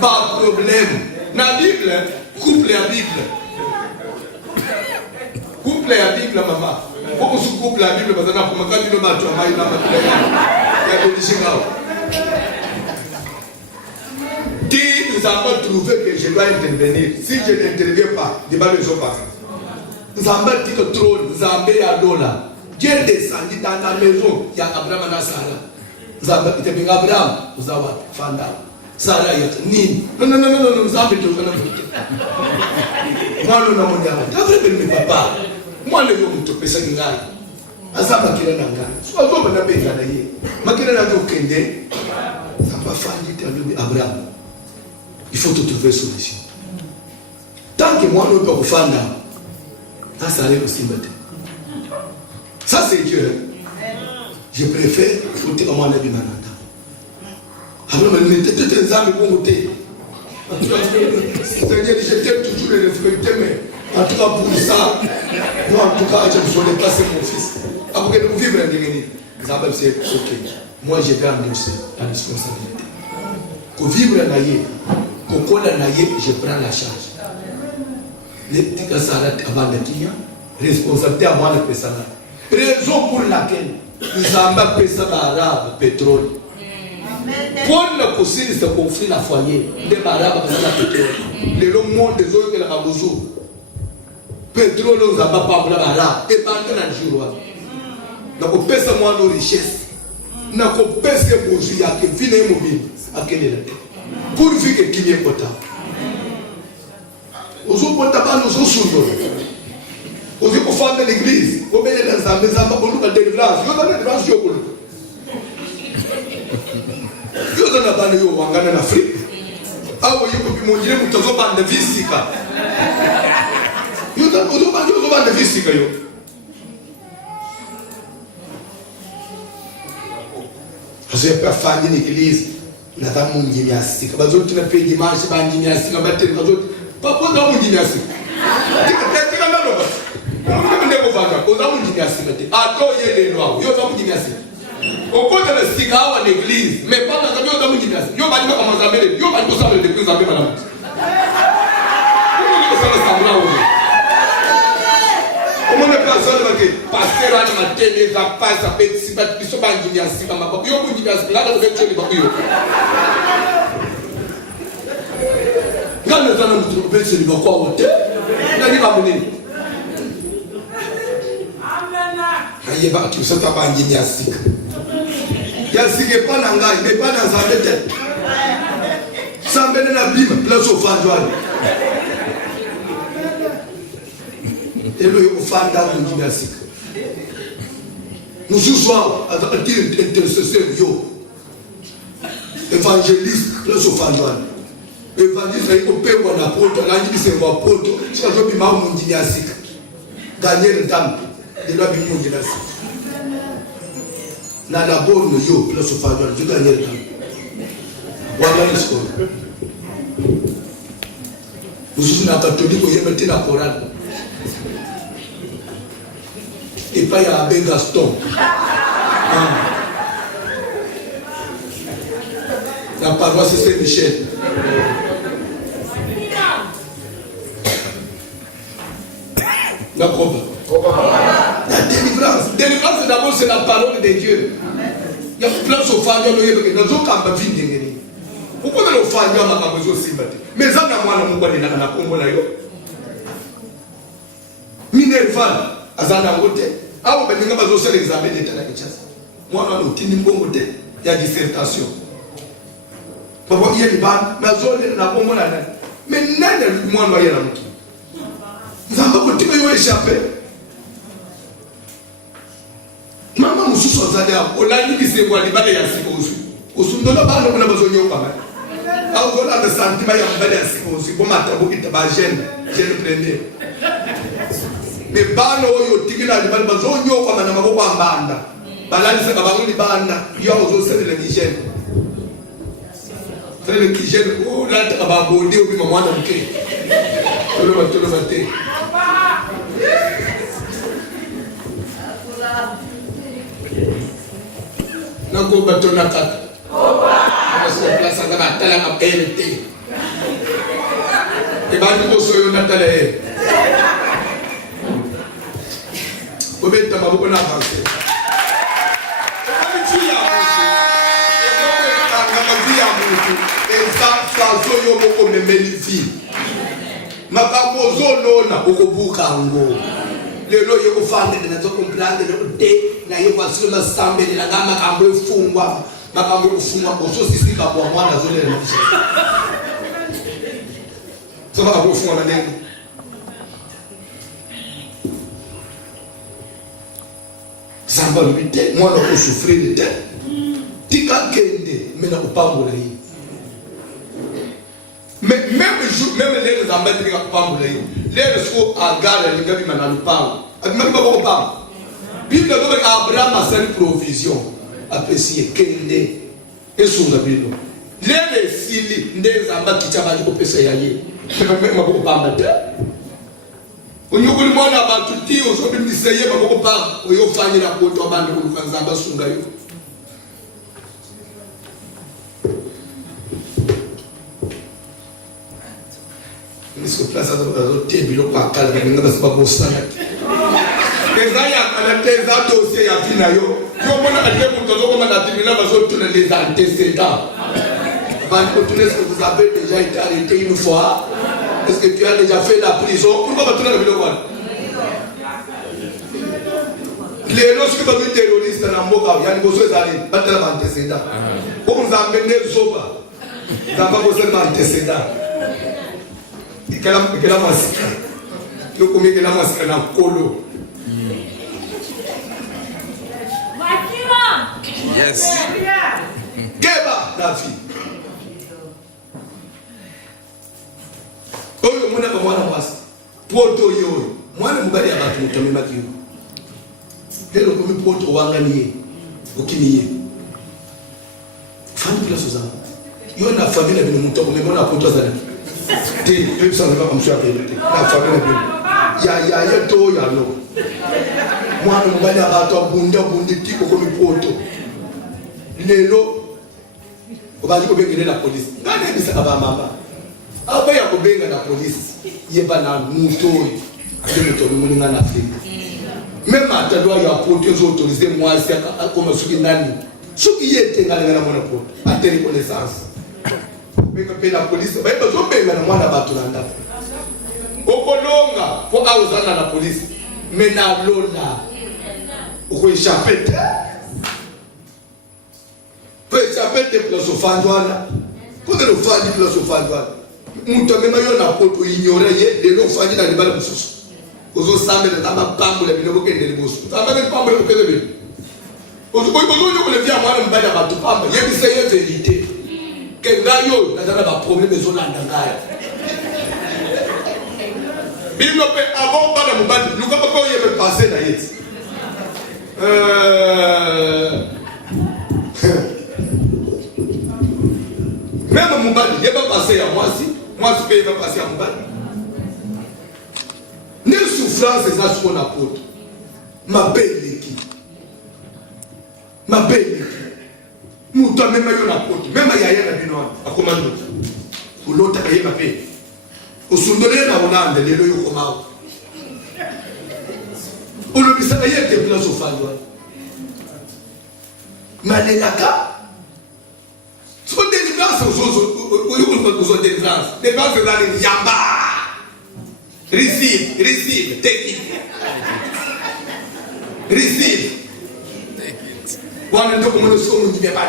pas problème. Na Bible, couple la Bible. Couple la Bible maman. Pourquoi ce couple la Bible parce que na pour quand tu le battu à maïna Qui nous a pas trouvé que je dois intervenir. Si je n'interviens pas, débat le jour passé. Nous avons dit que trône, nous avons dit à Dola. Dieu est descendu dans la maison. Il y a Abraham et Sarah. Nous avons dit Abraham, nous avons Fanda. Sarah est Nîmes. Non, nous avons dit moi, nous avons dit mes papa. Moi, le jour où tu fais ça, azaba kila nanga soit on a besoin d'aller makina na dokende ça va faire Abraham il faut trouver solution tant que moi ne peux pas faire ça ça arrive aussi maintenant ça c'est Dieu je préfère écouter comment on a dit manata Abraham il était tout un zami bon côté c'est-à-dire je t'aime toujours le respecter mais en tout cas pour ça moi en tout cas je me suis déplacé mon fils. Après nous vivre en Guinée, nous avons dit ok, moi je vais endosser la responsabilité. Pour vivre en Aïe, pour qu'on en Aïe, je prends la charge. Les petits salades avant de qui, responsabilité avant de payer ça. Raison pour laquelle nous avons payé ça l'arabe, pétrole. Pour le possible de conflit la foyer, des arabes dans la pétrole. Le monde des autres que la Rabouzou. Pétrole, nous avons pas pour l'arabe. Et pas dans le jour. Na kopesa mwana richesse na kopesa bozu yake vile mobile akelela pour vivre qui est potable ozo potable ozo sundo ozo ko femme de l'église o bele dans sa maison ba boluka délivrance yo dans délivrance yo kolo yo dans bana yo wangana na Afrique awo yo ko bimonjile mutozo bande visika yo dans ozo bande visika yo. J'ai pas fait l'église, n'a pas mon gymnastique. Parce que tu n'as pas dimanche, pas un gymnastique, pas pour dans mon gymnastique. Tu n'as pas gymnastique. À toi, il y a des noirs, il y a des gymnastique. Au côté de stick à l'église, mais pas dans mon gymnastique. Il y a pas de comment ça s'appelle, il y a pas de ça de plus en plus madame. Comment ne pas ça que pasteur à la télé va pas ça peut si pas ils sont pas gymnastique ma papa yo gymnastique là dans le télé papa yo quand nous allons nous trouver c'est le quoi hôtel là il va venir amen aïe va tu ça pas gymnastique il y a ce qui pas dans gars mais pas dans sa tête ça met dans la bible place au fanjoine. Et le fan dans le gymnastique. Nous sommes intercesseurs, évangélistes, le fan. Évangéliste, il faut payer mon apôtre, là il dit c'est mon apôtre, je dois bien mon gymnastique. Gagner le temps, je dois bien mon gymnastique. Dans la bonne, le fan, je gagne le temps. Voilà le score. Nous sommes catholiques, nous mettons la chorale. Et pas il y a Abbé Gaston. La paroisse Saint-Michel. La délivrance. Délivrance d'abord c'est la parole de Dieu. Il y a plein de femmes qui ont été dans un camp de vie. Pourquoi les femmes ont été aussi battues? Mais ça n'a pas été dans la Congo. Minerval, Azana Wote. Ah, on va dire que vous avez l'examen d'État. Moi, on a une bonne il y a dissertation. Papa, il y a des bancs, mais mais n'a moi, on va y aller. Nous avons continué à échapper. Maman, nous sommes allés à Olani, qui s'est voir les balais à Sikosu. Au Sundona, on a besoin de on a des sentiments, il y a un bel aussi. Pour ma tabou qui t'a gêne, gêne premier. Mais bano yo tikila di bali bazo yo kwa mana maboko ambanda. Balali se babangu di banda, yo ozo se le hygiène. C'est le hygiène, oh là ta babodi obi mamwana mke. Tolo bate. Nango batona kaka. Parce que place à la tala ka PLT. Et ba ndi so yo natala e. Obeta maboko na avancer. So yo moko memeli vi. Makambo zolona okubuka ngo. Lelo yo kufande na zo comprendre le te na yo kwasilo masambe na ngama makambo efungwa. Makambo kufungwa boso sisika kwa mwana zole na kisha. Soma kufungwa na nini? Samba lubite mwana ko souffrir de te. Tika kende mena upambo hii. Mais même les ambassadeurs qui ont parlé, les ressources à garder les gars qui m'en parlent. Même pas beaucoup parlent. Bible dit Abraham a fait une provision. Apprécié Kende et son Bible. Les récits des ambassadeurs qui ont parlé au PCAI. Même pas beaucoup parlent. On y a eu le monde à Batuti, on s'est dit que c'est beaucoup parlent. On y a fait la côte en bande pour les ambassadeurs. Est-ce que place à l'autre bilo kwa kala nga basi ba bosana eza ya kala teza dossier ya finayo yo mona ate mutozo koma na timina baso tuna les antécédents ban ko tuna, est-ce que vous avez déjà été arrêté une fois, est-ce que tu as déjà fait la prison, pourquoi ba tuna bilo kwa les lorsque ba tu terroriste na mboka yani boso ezali batala ba antécédents ko nzambe ne zoba zamba boso ba antécédents. Ikela masika loko mikela masika na kolo. Yes. Keba la fille. Oyo mwana kwa mwana mwasi. Poto yo. Mwana mubali ya batu mutamema kiyo. Lelo kumi poto wanganiye. Ukiniye. Fani bila suzana. Yo na familia bino mutoko memona poto zana. Tu sais pas comme je suis la famille ya to ya no mwana mbali abato bunda tiko ko mipoto lelo obali ko bengela la police ngane bisa aba mama aba ya ko benga la police yeba na muto ade muto mulinga na Afrika même atadwa ya poto zo autoriser mwasi akoma suki nani suki yete ngale na mwana poto ate reconnaissance. Mais la police, bah ils ont payé maintenant la batulanda. Au Colonga, pour avoir la police, mais na lola, pour échapper, pour échapper de place au fandouana. Quand le fandi place au fandouana, on te met maillot na poto ignorer les longs fandi dans les balles de sous. Aux autres samedi dans ma pambe les binobo qui les boss. Ça va même pas me le faire. Aux autres ils le dire moi le mbada batu pambe. Il y a une vérité. Que ngayo nazana ba problème ezolanda ngayo bino pe avant bana mobali luka ba ko yebe passer na yeti même mobali yeba passer ya moi pe yeba passer ya mobali ne souffrance za ce qu'on apporte ma belle muto même yo na poto même yaya na bino akomando ulota kaye mape usundole na onande lelo yo komao ulobisa kaye te place ofandwa malelaka so délivrance aux délivrance délivrance dans les yamba receive take it receive. Wana ndoko mwana somo njibe ba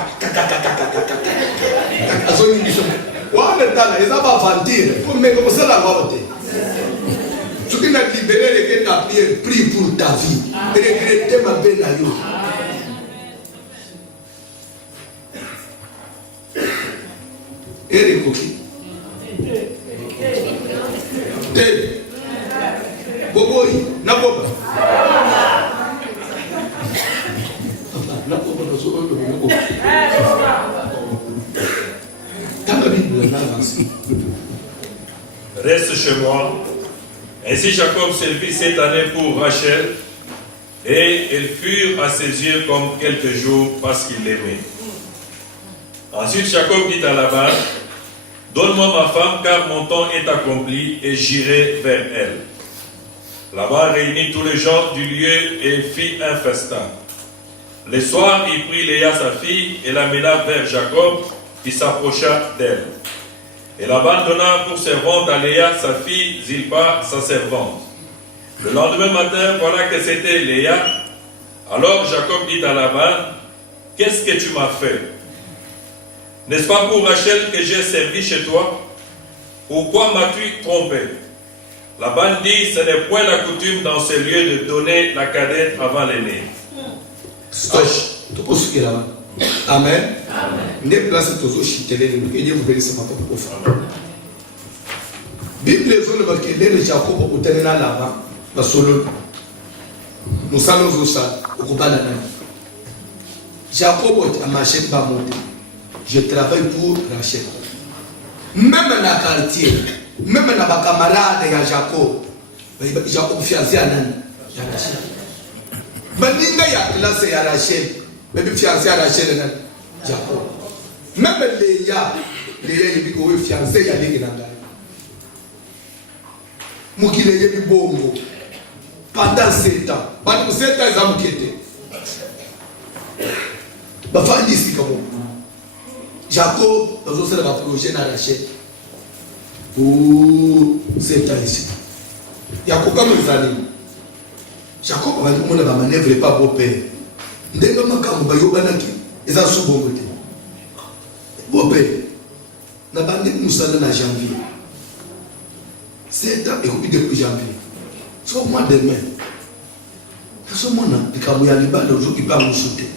azo yingisho wana tala ezaba aventure pour me ko sala ngote tuki na libérer les gars prier prie pour ta vie regretter ma peine à yo ere koki Amen. Boboy, Naboba. Reste chez moi. Ainsi Jacob servit cette année pour Rachel, et elle fut à ses yeux comme quelques jours parce qu'il l'aimait. Ensuite Jacob dit à Laban, donne-moi ma femme car mon temps est accompli et j'irai vers elle. Laban réunit tous les gens du lieu et fit un festin. Le soir, il prit Léa sa fille et l'amena vers Jacob qui s'approcha d'elle. Et Laban donna pour servante à Léa sa fille Zilpa sa servante. Le lendemain matin, voilà que c'était Léa. Alors Jacob dit à Laban, qu'est-ce que tu m'as fait? N'est-ce pas pour Rachel que j'ai servi chez toi? Pourquoi m'as-tu trompé? Laban dit, ce n'est point la coutume dans ces lieux de donner la cadette avant l'aîné. Amen. Ne place toujours chitele ne que Dieu vous bénisse ma propre femme. Bible zone ba ke le Jacob ko tenena lava ba solo. Nous allons au ça au bala na. Jacob a marché ba monte. Je travaille pour Rachel. Même dans le quartier, même dans ma camarade de Jacob, Jacob fiancé à Nan. Maninga ya là c'est à Rachel. Mais fiancé à Rachel Nan. Jacob. Même Léa il dit que fiancé à Léa. Mukile yebi bongo. Pendant 7 ans. Pendant 7 ans, ils ont quitté. Bah, fallait ici comme Jacob, nous avons fait un projet dans Rachel. Pour 7 ans ici. Jacob, comme les amis. Jacob, on va dire que la manœuvre n'est pas beau père. Nous devons ils ont sous bon côté. Beau père. Nous avons dit que nous sommes en janvier. 7 ans et depuis janvier. C'est au mois de mai. C'est au mois de Kamouyaliba, le jour qui parle nous sauter.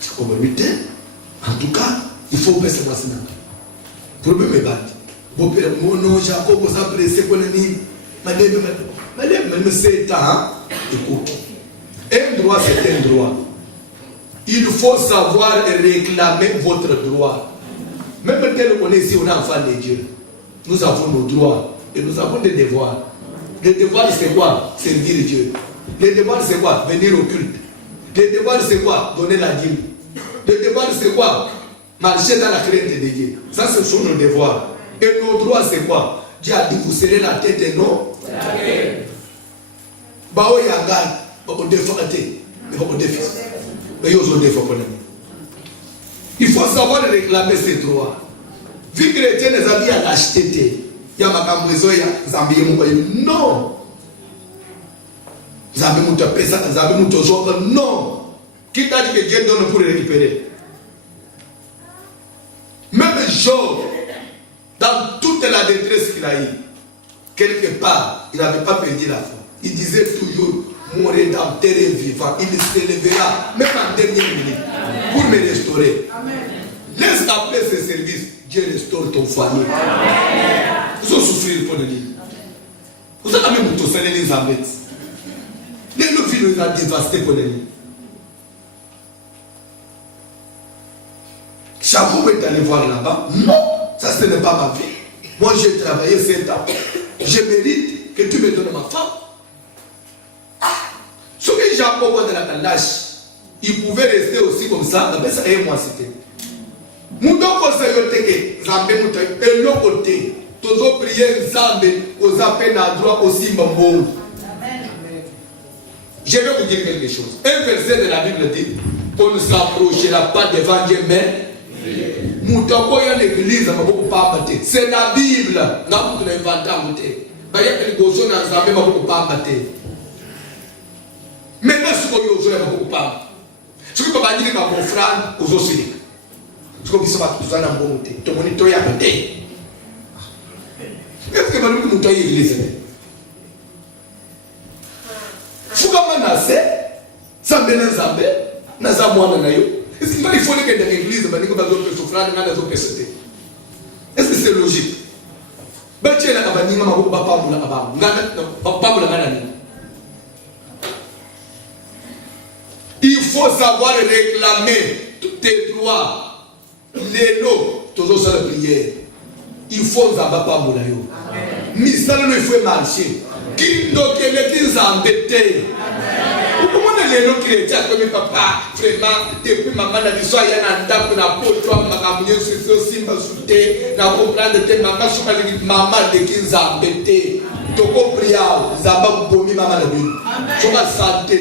C'est comme en tout cas, il faut baisser la semaine. Le problème est bâti. Bon père, mon nom, Jacob, vous appréciez qu'on est mis. Madame, 7 ans, écoute. Un droit, c'est un droit. Il faut savoir réclamer votre droit. Même tel qu'on est ici, on est enfant de Dieu. Nous avons nos droits et nous avons des devoirs. Les devoirs, c'est quoi? Servir Dieu. Les devoirs, c'est quoi? Venir au culte. Les devoirs, c'est quoi? Donner la dîme. Les devoirs, c'est quoi? Marcher dans la crainte de Dieu. Ça, ce sont nos devoirs. Et nos droits, c'est quoi? Dieu a dit, vous serez la tête et non? Bao Yangai, on défend. Il faut savoir réclamer ses droits. Vu que les chrétiens les habillent à l'acheter, il y a ma camouzo, il y a Zambie, non. Zambie, mon pesa, Zambie, mon jour, non. Qui t'a dit que Dieu donne pour récupérer? Même Job, dans toute la détresse qu'il a eue, quelque part, il n'avait pas perdu la foi. Il disait toujours, mon rédempteur est vivant, il se lèvera, même en dernière minute, pour me restaurer. Amen. Laisse après ce service, Dieu restaure ton foyer. Vous allez souffrir pour le dire. Vous allez même vous faire les embêtes. Les filles nous ont dévasté pour le dire. Jacob est allé voir là-bas. Non, ça ce n'est pas ma vie. Moi j'ai travaillé 7 ans. Je mérite que tu me donnes ma femme. Ce que Jacob a dans la lâche, il pouvait rester aussi comme ça. Mais ça et moi c'était. Moudon conseille Zambé Mouta et l'autre côté. Toujours prier Zambé aux appels à droit aussi Mambo. Je vais vous dire quelque chose. Un verset de la Bible dit on ne s'approchera pas devant Dieu, mais c'est la Bible. Maintenant, ce que vous avez pas. Ce que vous avez dit, mon frère, aux aussi. Ce que vous avez dit, bon côté. Tout le monde est à côté. Est-ce que vous avez dit que l'église? Vous avez dit ça me l'a zambé, n'a pas moi na yo. Est-ce qu'il faut que dans l'église, bah, est-ce que c'est logique? Il faut savoir réclamer tous tes droits. Les lots, toujours sur la prière. Il faut savoir pas mon aïe. Misal ne fait marcher. Qui donc est qui s'embêter. Comment les lots chrétiens comme papa vraiment depuis maman la histoire y a un dame na poto makamunye sur simba souté na comprendre que maman souma le maman de qui s'embêter. Toko priya zamba bomi maman la Bible. Soka santé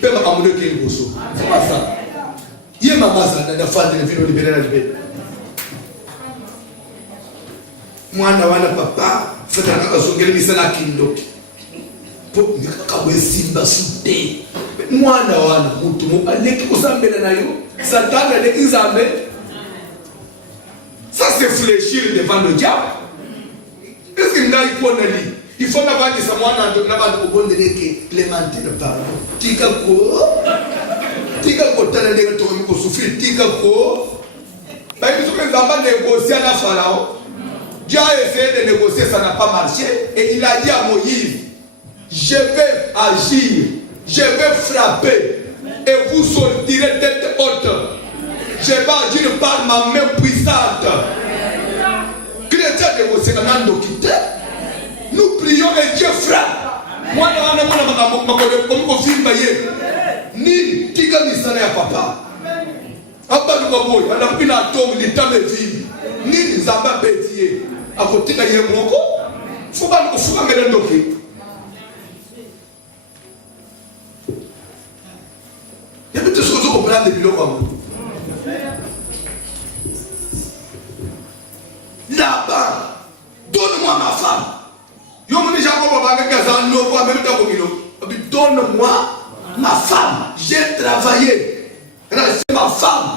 pe makamunye qui bosso. C'est pas ça. Yé maman ça na fa de vino libérer la libérer. Mwana wana papa fata nakazongela misala kindoki. Po nikakabwe simba souté. Mwana wana mutu mu aleki kusambela nayo Satan aleki zambe. Ça c'est fléchir devant le diable. Est-ce que ndai kuona li il faut na baki sa mwana ndo na bantu kubondeleke Clémentine pardon tika ko tala ndenge to ko souffrir tika ko ba biso que nzamba négocier na Pharaon. Dieu a essayé de négocier, ça n'a pas marché et il a dit à Moïse, je vais agir, je vais frapper et vous sortirez tête haute. Je vais agir par ma main puissante. Chrétien négocier nous prions et Dieu frappe. Moi, ni tika misana ya papa. Abba lukaboy, anapina tom litame vie. Ni nzamba betier. À côté de Yemoko, il faut pas nous faire un dossier. Il y a beaucoup de choses qu'on peut prendre des bilans comme là-bas, donne-moi ma femme. Donne-moi ma femme. J'ai travaillé. C'est ma femme.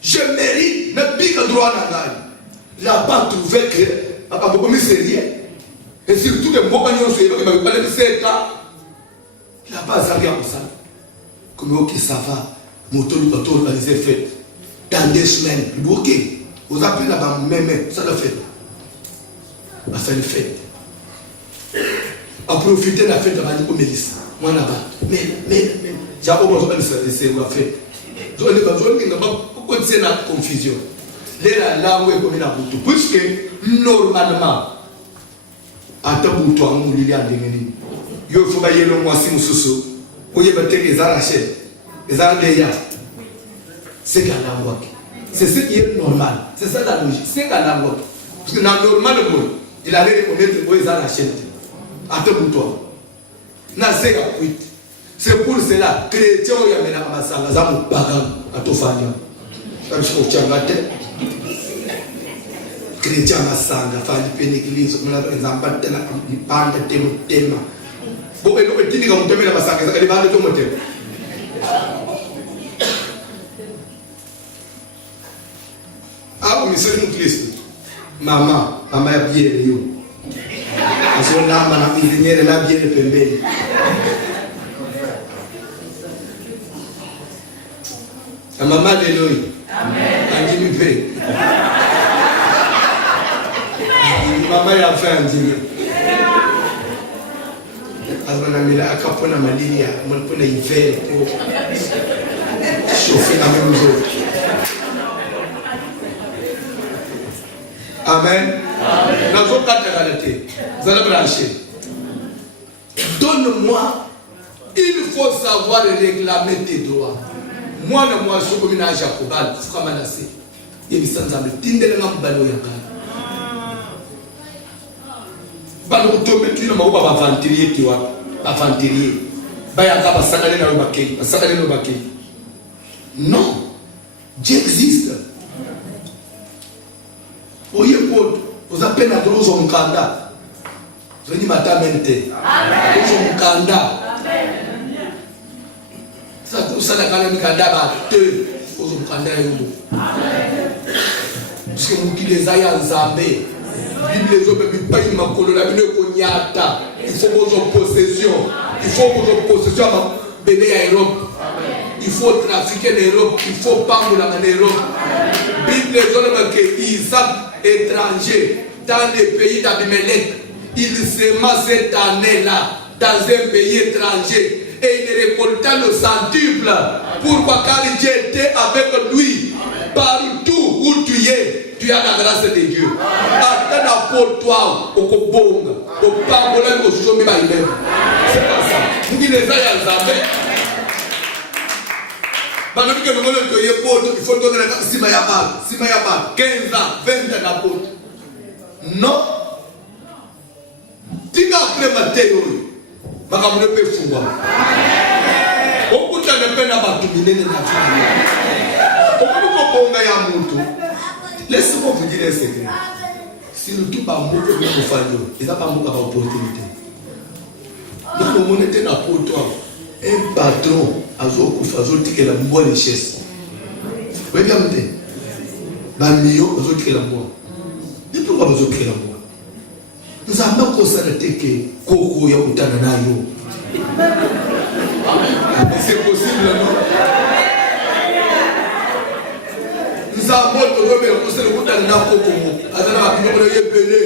Je mérite. Mais bien que droit n'a là-bas trouvé que à beaucoup de sérieux et surtout les compagnons qui m'avaient parlé de 7 ans là-bas ça vient comme ça comme ok ça va moto le bateau organisé fait dans 2 semaines ok vous appelez là-bas même ça le fait on fait une fête à profiter de la fête avant de Mélissa moi là-bas mais j'ai pas besoin de c'est la fête je ne pas c'est la confusion. Là, là où est comme la boutou. Puisque, normalement, à ta boutou, on lui a dit, il faut bailler le mois si nous sous. Où il y a des arrachés, des ardéas. C'est qu'à la voix. C'est ce qui est normal. C'est ça la logique. C'est qu'à la voix. Parce que dans le normal, il allait reconnaître où ils arrachent. À ta boutou. C'est pour cela que les chrétiens, il y a des amassanga, ça me bagam, à tout fania. Comme je vous tiens la tête. Chrétien masanga fali pénéglise on a exemple tena ipanda tema bo eno etini ka mutemela masanga zakali bande to motem ah misali mu Kristo mama ya biere yo aso namba na ingeniere la biere pembeni mama de noi amen anjimi pe maman a fait un dîner. Alors, on a capé la maladie, on a pris l'hiver pour chauffer la maison. Amen. Dans vos cas de réalité, vous allez brancher. Donne-moi, il faut savoir réclamer tes droits. Moi, je suis comme un Jacobal, je suis comme un assez. Il me semble que tu es un ballon. Balo tombe tu na makuba bavantilier kiwa bavantilier baya ka basakale na lobake basakale lobake non Dieu existe oye poto ozape na drozo mukanda zoni matamente amen drozo mukanda amen sa kusala kana mikanda ba te drozo mukanda yombo amen parce que mukile zaya nzambe Bible les hommes pas il m'a collé la Bible konyata il faut vos possessions il faut vos possessions béné à Europe il faut trafiquer l'Europe il faut pas la Europe Bible les hommes que Isaac étranger dans le pays d'Abimelech. Il sema cette année-là dans un pays étranger et il récolta le centuple. Pourquoi? Car Dieu était avec lui. Partout où tu es, tu as la grâce de Dieu. Attends pour toi, au Kobonga, au Pambola, au Chomi Baïlem. C'est pas ça. Nous qui les avons il faut donner la Simayabal, 15 ans, 20 ans d'apôtre. Non. Tika après ma théorie, ma caméra peut fouiller. Au bout de la peine à m'accumuler les nations. Au bout de la peine laissez-moi vous dire un secret. Surtout par mot que vous faites, il n'y a pas beaucoup d'opportunité. Nous, on était là pour toi. Un patron, Azokoufa, qui est la bonne richesse. Vous voyez bien, Bamio, Azokoufa, la bonne. Et pourquoi Azokoufa, la bonne? Nous avons constaté que Koko ya utana nayo. C'est possible, non? Nous avons constaté que utana na Koko. Azana bakino ko yepele.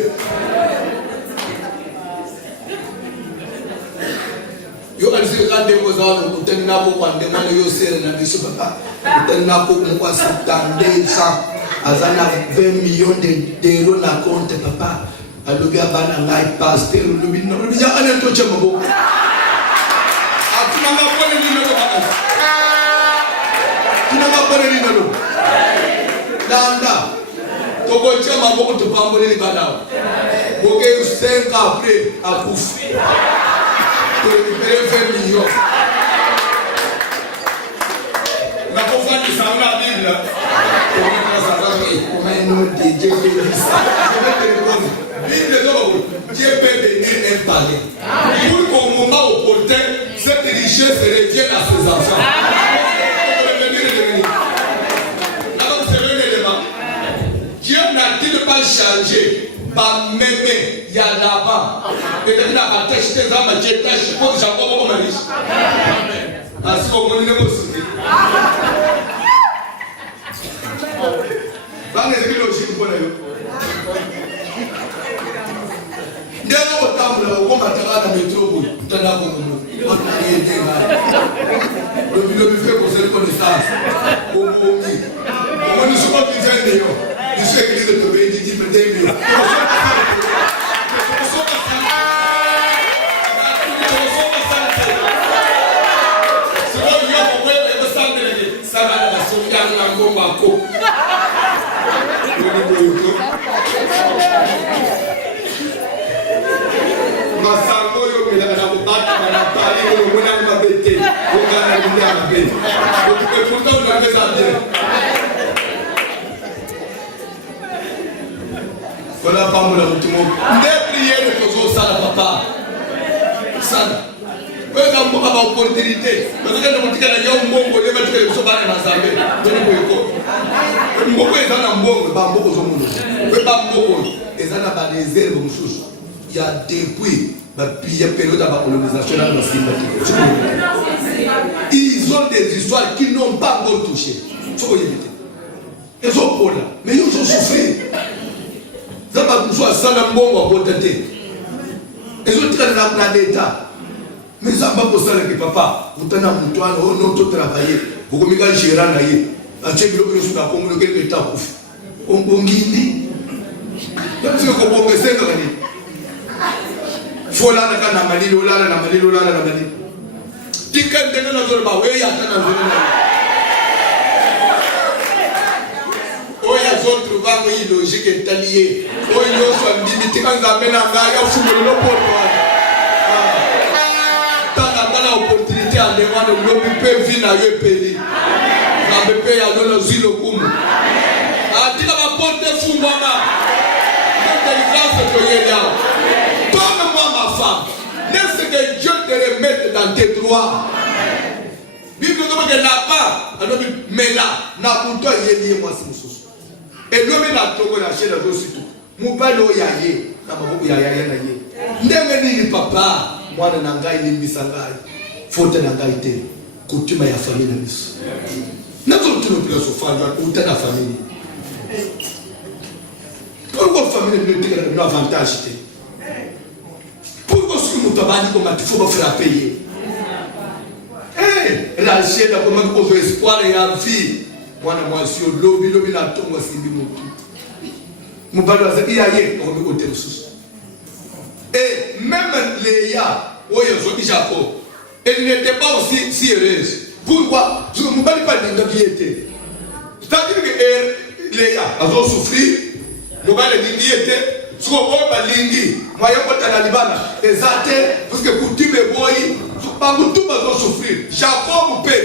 Yo alisi kande ko zawo utana na ko kwande mwana yo sere na biso papa. Utana na ko kwa sitande sa. Azana 20 millions d'euros na compte papa. Alobi abana ngai pasteur lobi no lobi ya ane to chema bo atuna ngapone ni no baba tuna ngapone ni no danda to ko chema bo to pambo ni bana bo ke 5 après akufi to récupérer 20 millions na ko fani sa na Bible ko sa sa ko mai no de je Dieu peut bénir un palais. Pour qu'au moment opportun, cette richesse revienne à ses enfants. Alors, c'est un élément. Dieu n'a-t-il pas changé par mémé, il y a là-bas. Et il n'a pas tâché des âmes, Dieu tâche pour que j'envoie mon mari. Parce qu'on m'a dit que c'est dans les logiques pour les Ndeno otambula okomataka na métro tana ko mo ona yende ngala lo bife ko se connaissance o momi o ni so ko bizende yo ni so église de bédi di pédémie Masango yo mila na kubata na pali yo mwana mabete ungana mwana mabete ukipefuta unaweza ndio Voilà pas mon ultimo nde prière que zo sala papa sana weka mboka ba opportunité parce que mutika na yao mbongo lema tuke so bana na zambe toni ko mbongo ezana mbongo ba mbongo zo mundo we ba mbongo ezana ba réserve mususu il y a depuis la période de la colonisation dans le ils ont des histoires qui n'ont pas encore touché. Ils ont pour là, mais ils ont souffert. Ils ont traité dans l'État. Mais ils n'ont pas posé avec papa. Vous avez travaillé. Vous avez géré. Vous avez fait Fola na mali lola na mali lola na mali. Tikan tena na zorba we ya tana zorba. Oya zon trouva mo illogique italié. Oyo so mbimi tikan za mena nga ya fumo lo poto. Tana opportunité à demande lo pe vi na yo peli. Na bepe ya lo zilo kumu. A tika ba porte fumo na. Donc il va se payer là. Donne-moi ma femme. Laisse que Dieu te remette dans tes droits. Bible dit que là-bas, alors mais là, n'a pour toi yélié moi c'est mon et l'homme n'a tombé la chaîne de aussi tout. Mon père l'oyaye, n'a pas beaucoup yaya na yé. Ndemeni ni papa, moi na ngai ni misangai. Faute na ngai te. Coutume ya famille na biso. N'a pas tout le place au fond ou ta famille. Pourquoi la famille n'a pas d'avantage? Pourquoi ce que nous avons dit qu'il faut faire payer? Rachel a commencé à espoir et à vie. Moi, je suis au lobby, la tombe, c'est du mot. Mon père a dit, il y a un côté ressources. Et même Léa, Jacob, elle n'était pas aussi si heureuse. Pourquoi? Je ne me parle pas de l'ingénieur. C'est-à-dire que Léa a souffert, je ne parle pas de l'ingénieur. Si on voit pas l'ingé, moi, je vais à la Libana. Exactement, parce que pour tuer mes boys, tout va souffrir. Jacob peut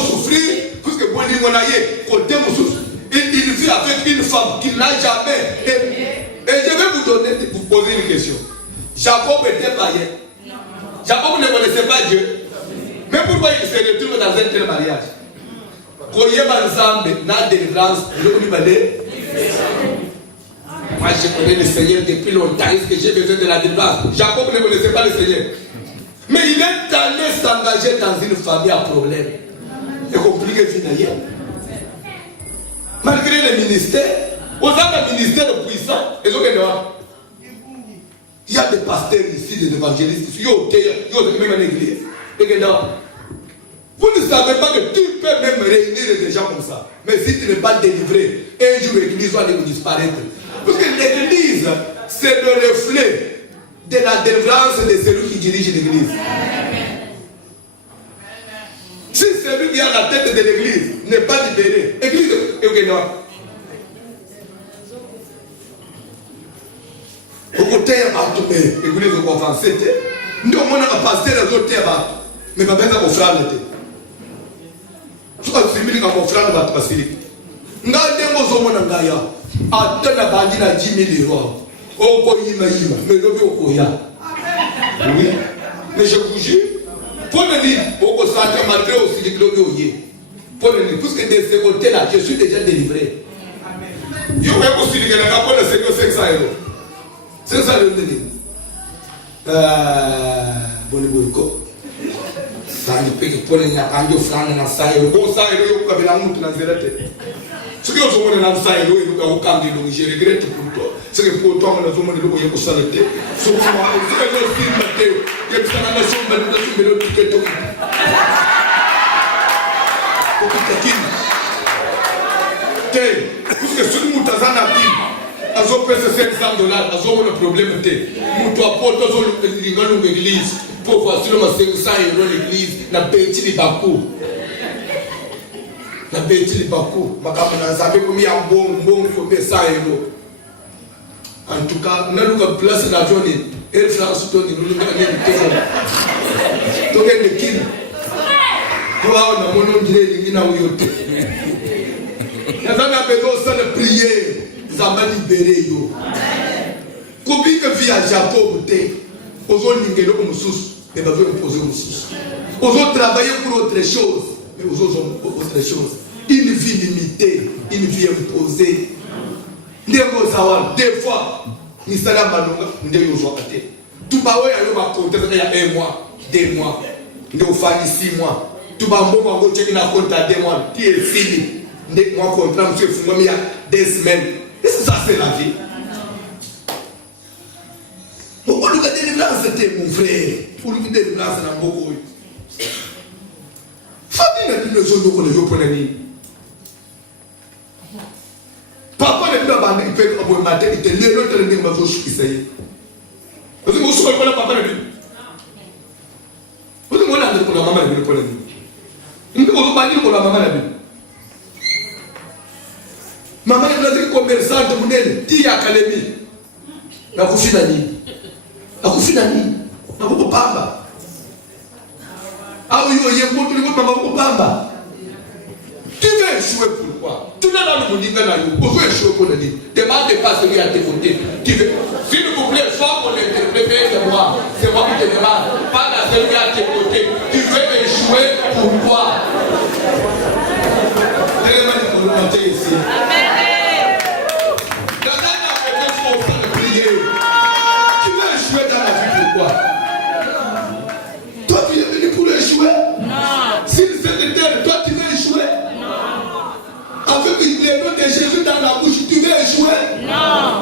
souffrir, parce que pour les monaïs, côté il vit avec une femme qu'il n'a jamais. Et je vais vous poser une question. Jacob était païen. Jacob ne connaissait pas Dieu. Mais pourquoi il se retrouve dans un tel mariage? Quand il y a un ensemble, dans la délivrance, moi je connais le Seigneur depuis longtemps. Est-ce que j'ai besoin de la délivrance? Jacob ne connaissait pas le Seigneur. Mais il est allé s'engager dans une famille à problème. Et compliqué finalement. Malgré le ministère, aux hommes ministère puissant, il y a des pasteurs ici, des évangélistes, il y a même une église. Vous ne savez pas que tu peux même réunir des gens comme ça. Mais si tu n'es pas délivré, un jour l'église va disparaître. Parce que l'église, c'est le reflet de la délivrance de celui qui dirige l'église. Si celui qui a la tête de l'église n'est pas libéré, l'église est au Guénois. Au côté, l'église est avancée. Nous, on a passé les autres terres. Mais ma mère a mon frère l'été. Tu as filmé quand mon frère va te passer. N'a pas de mon angaya. Attends la bandine à 10 000 euros. Oh, quoi, il m'a dit, mais le vieux Koya. Oui, mais je vous jure, pour le dire, au centre, malgré aussi les globes, pour le dire, puisque de ce côté-là, je suis déjà délivré. Il y a aussi les gars qui ont 500 euros. 500 euros de livre. Bon, le boycott. Ça ne peut que pour les gens qui ont 100 euros. Bon, 100 euros, il y a un peu de zéro. Ce que vous avez dans le sang, je regrette pour toi. C'est que pour toi, on a besoin de l'eau pour s'arrêter. Ce que vous avez il y a une nation de l'autre. Parce que si nous avons $500, nous avons un problème. Nous avons l'église pour voir si nous avons 500 euros l'église, nous avons petit Bakou. Na beti li bako makama na zabe komi ya bon ko be 100 euros. En tout cas, na luka place na joni Air France to ni luka ni to ngene kin ko na mono ndire ngina uyote na zana bezo sana prier zamba libérer yo kobi que via Jacob te ozo lingelo ko mususu et ba veut imposer mususu ozo travailler pour autre chose. Mais aux autres choses, une vie limitée, une vie imposée. Des fois, nous sommes là, nous sommes tout le monde il y a 1 mois, 2 mois, nous avons 6 mois. Tout le monde a compté 2 mois, qui est fini. Nous avons compté il y a 2 semaines. Est-ce que ça c'est la vie? Pourquoi nous avons délivrance, c'était mon frère? Pour nous délivrance, c'est un beaucoup. Famille n'a plus besoin de connaître pour les nids. Papa n'a plus abandonné, il fait comme un matin, il te lève l'autre année, il m'a dit qui c'est. Vous dites, vous savez quoi, papa n'a plus. Vous dites, moi, pour la maman n'a plus pour les nids. Vous dites, vous dites, pour la maman n'a plus. Maman est une commerçante, vous dites, qui a calmé. La couche d'année. La couche d'année. La couche de papa. Ah oui, il y a beaucoup de maman. Tu veux échouer pourquoi? Tu n'as pas le dire, tu veux échouer pour le dire. Demande pas celui à tes côtés. S'il vous plaît, soit pour l'interpréter, c'est moi qui te demande. Pas à celui à tes côtés. Tu veux échouer pourquoi? Tellement de volonté ici. Amen. Dans la vie, il faut prier. Tu veux échouer dans la vie pourquoi? Toi, tu es venu pour échouer? Non. Si le secrétaire, toi, tu veux échouer? Non. Avec le nom de Jésus dans la bouche, tu veux échouer? Non.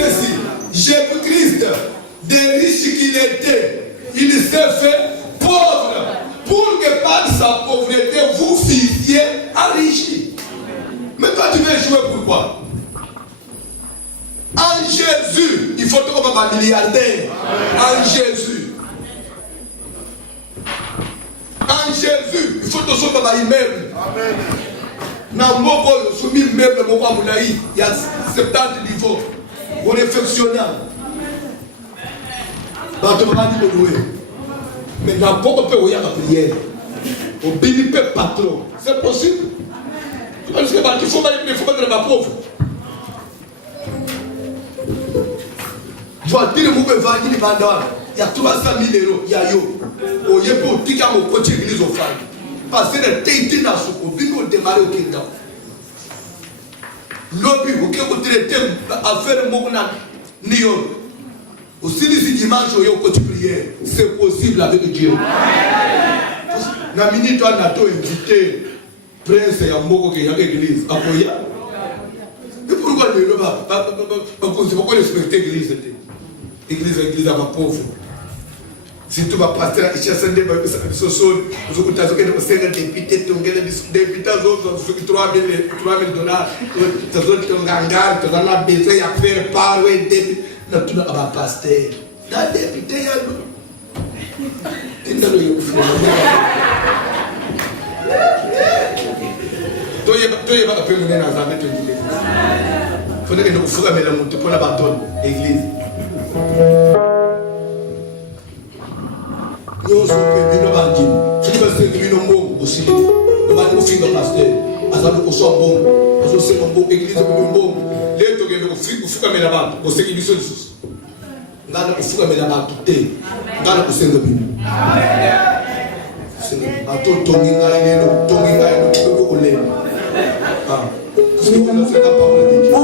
ceci. Jésus-Christ, des riches qu'il était, il s'est fait pauvre pour que par sa pauvreté, vous fissiez enrichis. Mais toi, tu veux jouer pourquoi? En Jésus, il faut comme un milliardaire. En Jésus. En Jésus, il faut que ce soit un immeuble. Amen. Dans mon corps, je suis immeuble, mon corps, il y a 70 niveaux. On est fonctionnel. Mais n'importe quoi, il y a la prière. Au béni patron. C'est possible. Parce que il faut mettre ma pauvre. Je vois dire que vous avez il y a 300 000 euros. Il y a yo. Au lieu pour dire qu'on coach l'église aux femmes. Parce que le tété n'a pas au démarrer au kingdom. Lobby, vous pouvez traiter affaire de mon Nio. Aussi, si dimanche, au coach prière, c'est possible avec Dieu. Na minute, on a tout invité. Prince et Amoko qui est à l'église. Et pourquoi ne pas pourquoi respecter l'église? L'église à ma pauvre. Si tu vas passer à Ichassan de Soson, vous avez un député, tu as député, $3 000, tu as un hangar, tu as besoin de faire part, tu n'as pas pasteur. Tu as député, tu n'as pas pu mener dans la maison de l'église. Il faudrait que nous fassions la montée pour la bâtonne, l'église. Nous sommes venus dans la ville. Si nous sommes venus dans le monde aussi, nous allons faire le pasteur. Nous allons faire le bon. Nous allons faire le bon. L'église est le bon. Les gens qui nous font la bâtonne, nous allons faire le bon. Nous allons faire la bâtonne. Nous allons faire le bon. Ato tonginga ile ko ole ah c'est que nous fait la parole de Dieu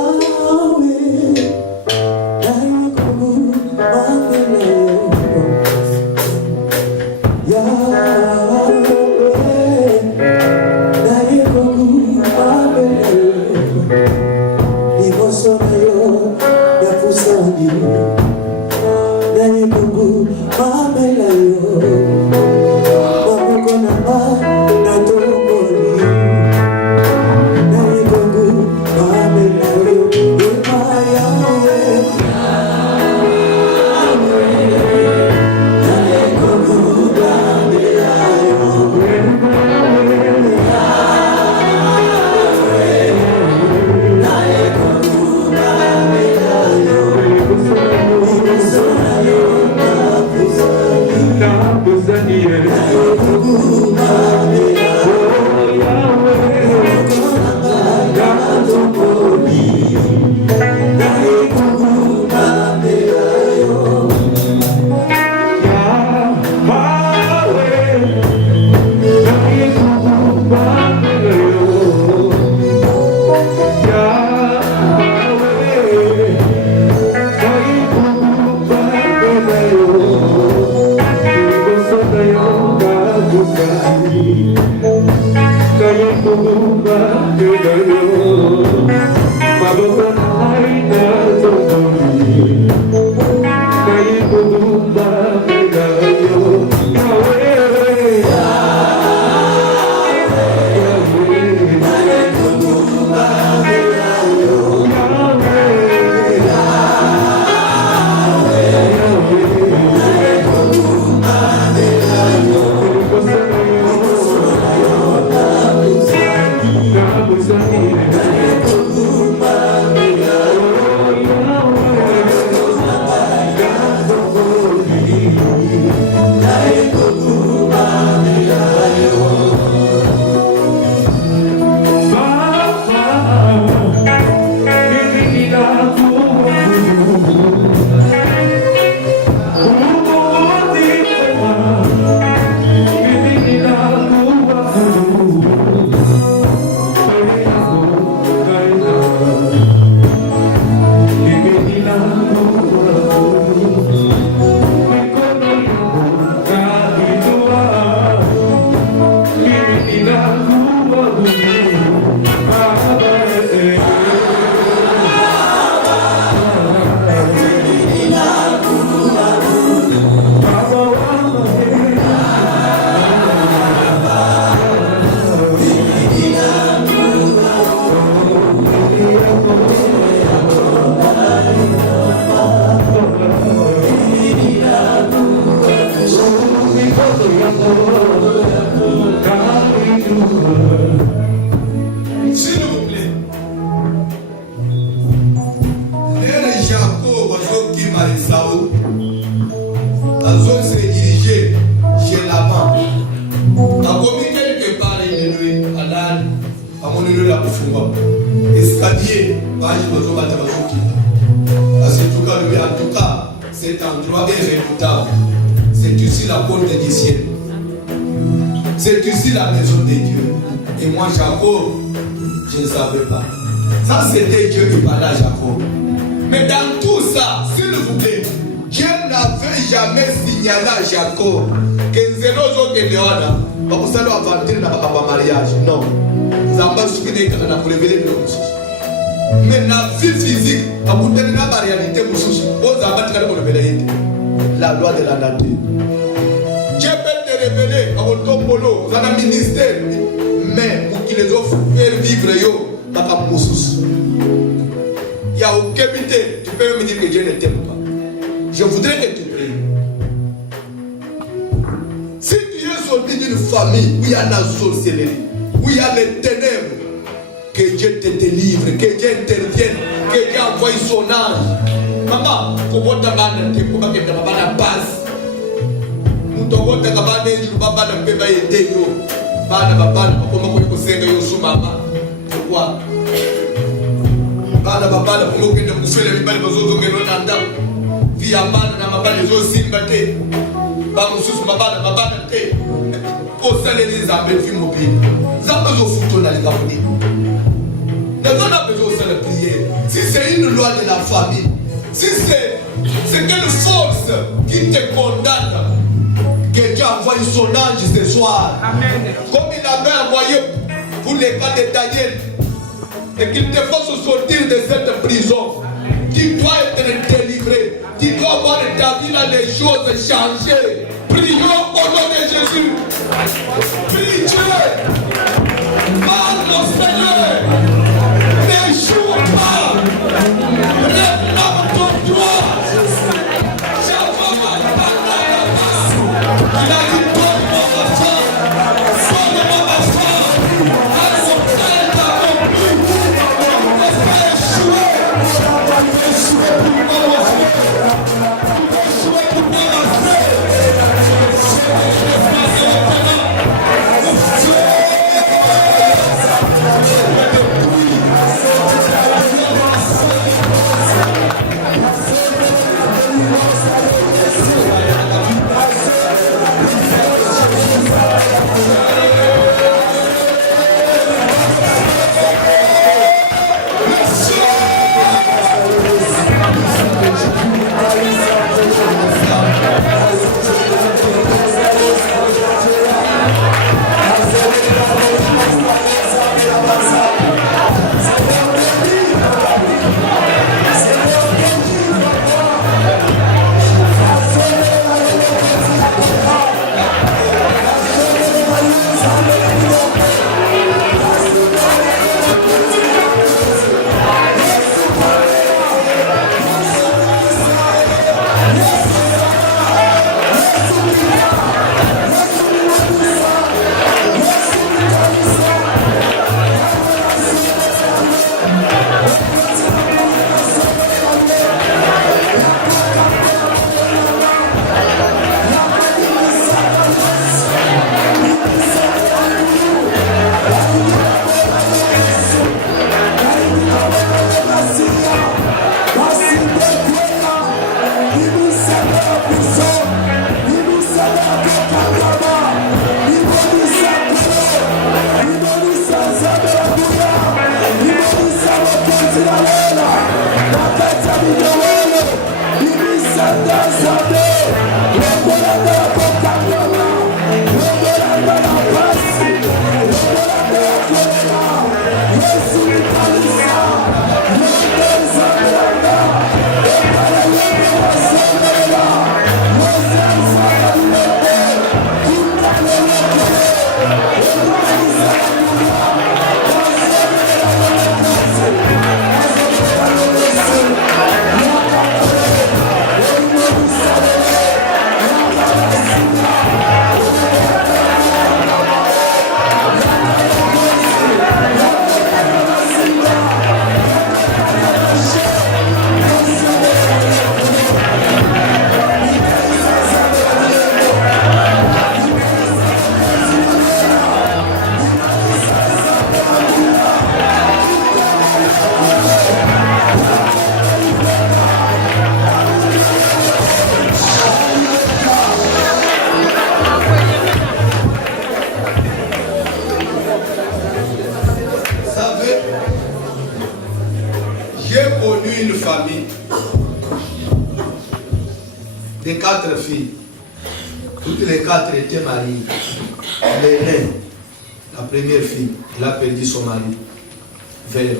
Parce que en tout cas, cet endroit est redoutable. C'est ici la porte du ciel. C'est ici la maison de Dieu. Et moi, Jacob, je ne savais pas. Ça, c'était Dieu qui parlait à Jacob. Mais dans tout ça, s'il vous plaît, Dieu n'avait jamais signalé à Jacob que Zélozo est dehors. Pas pour ça, on va dire dans le mariage. Non. Vous avez pas souffert pour révéler le choses. Mais la vie physique, la réalité, la loi de la nature. Dieu peut te révéler à votre polo, dans un ministère, mais pour qu'il les offre faire vivre, il n'y a aucun mité. Tu peux me dire que Dieu ne t'aime pas. Je voudrais que tu pries. Si tu es sorti d'une famille où il y a la sorcellerie, où il y a les ténèbres, que Dieu te délivre, que Dieu intervienne, que Dieu envoie son ange. Maman, comment tu as fait pour que tu aies la base? Nous devons te faire pourquoi? On a besoin de la prière. Si c'est une loi de la famille, si c'est quelle force qui te condamne, que Dieu envoie son ange ce soir. Amen. Comme il avait envoyé pour les cas de Daniel, et qu'il te fasse sortir de cette prison. Tu dois être délivré. Tu dois voir ta vie là, les choses changer. Prions au nom de Jésus. Prie Dieu. Parle au Seigneur. N'échoue pas. Réclame ton droit. Il a dit donne-moi ma femme. Donne-moi ma femme. À son frère t'a compris. Ne pas échouer. Échouer pour moi ma frère. Échouer pour moi ma frère. Yes, des 4 filles. Toutes les 4 étaient mariées. L'aînée, la première fille, elle a perdu son mari. Vers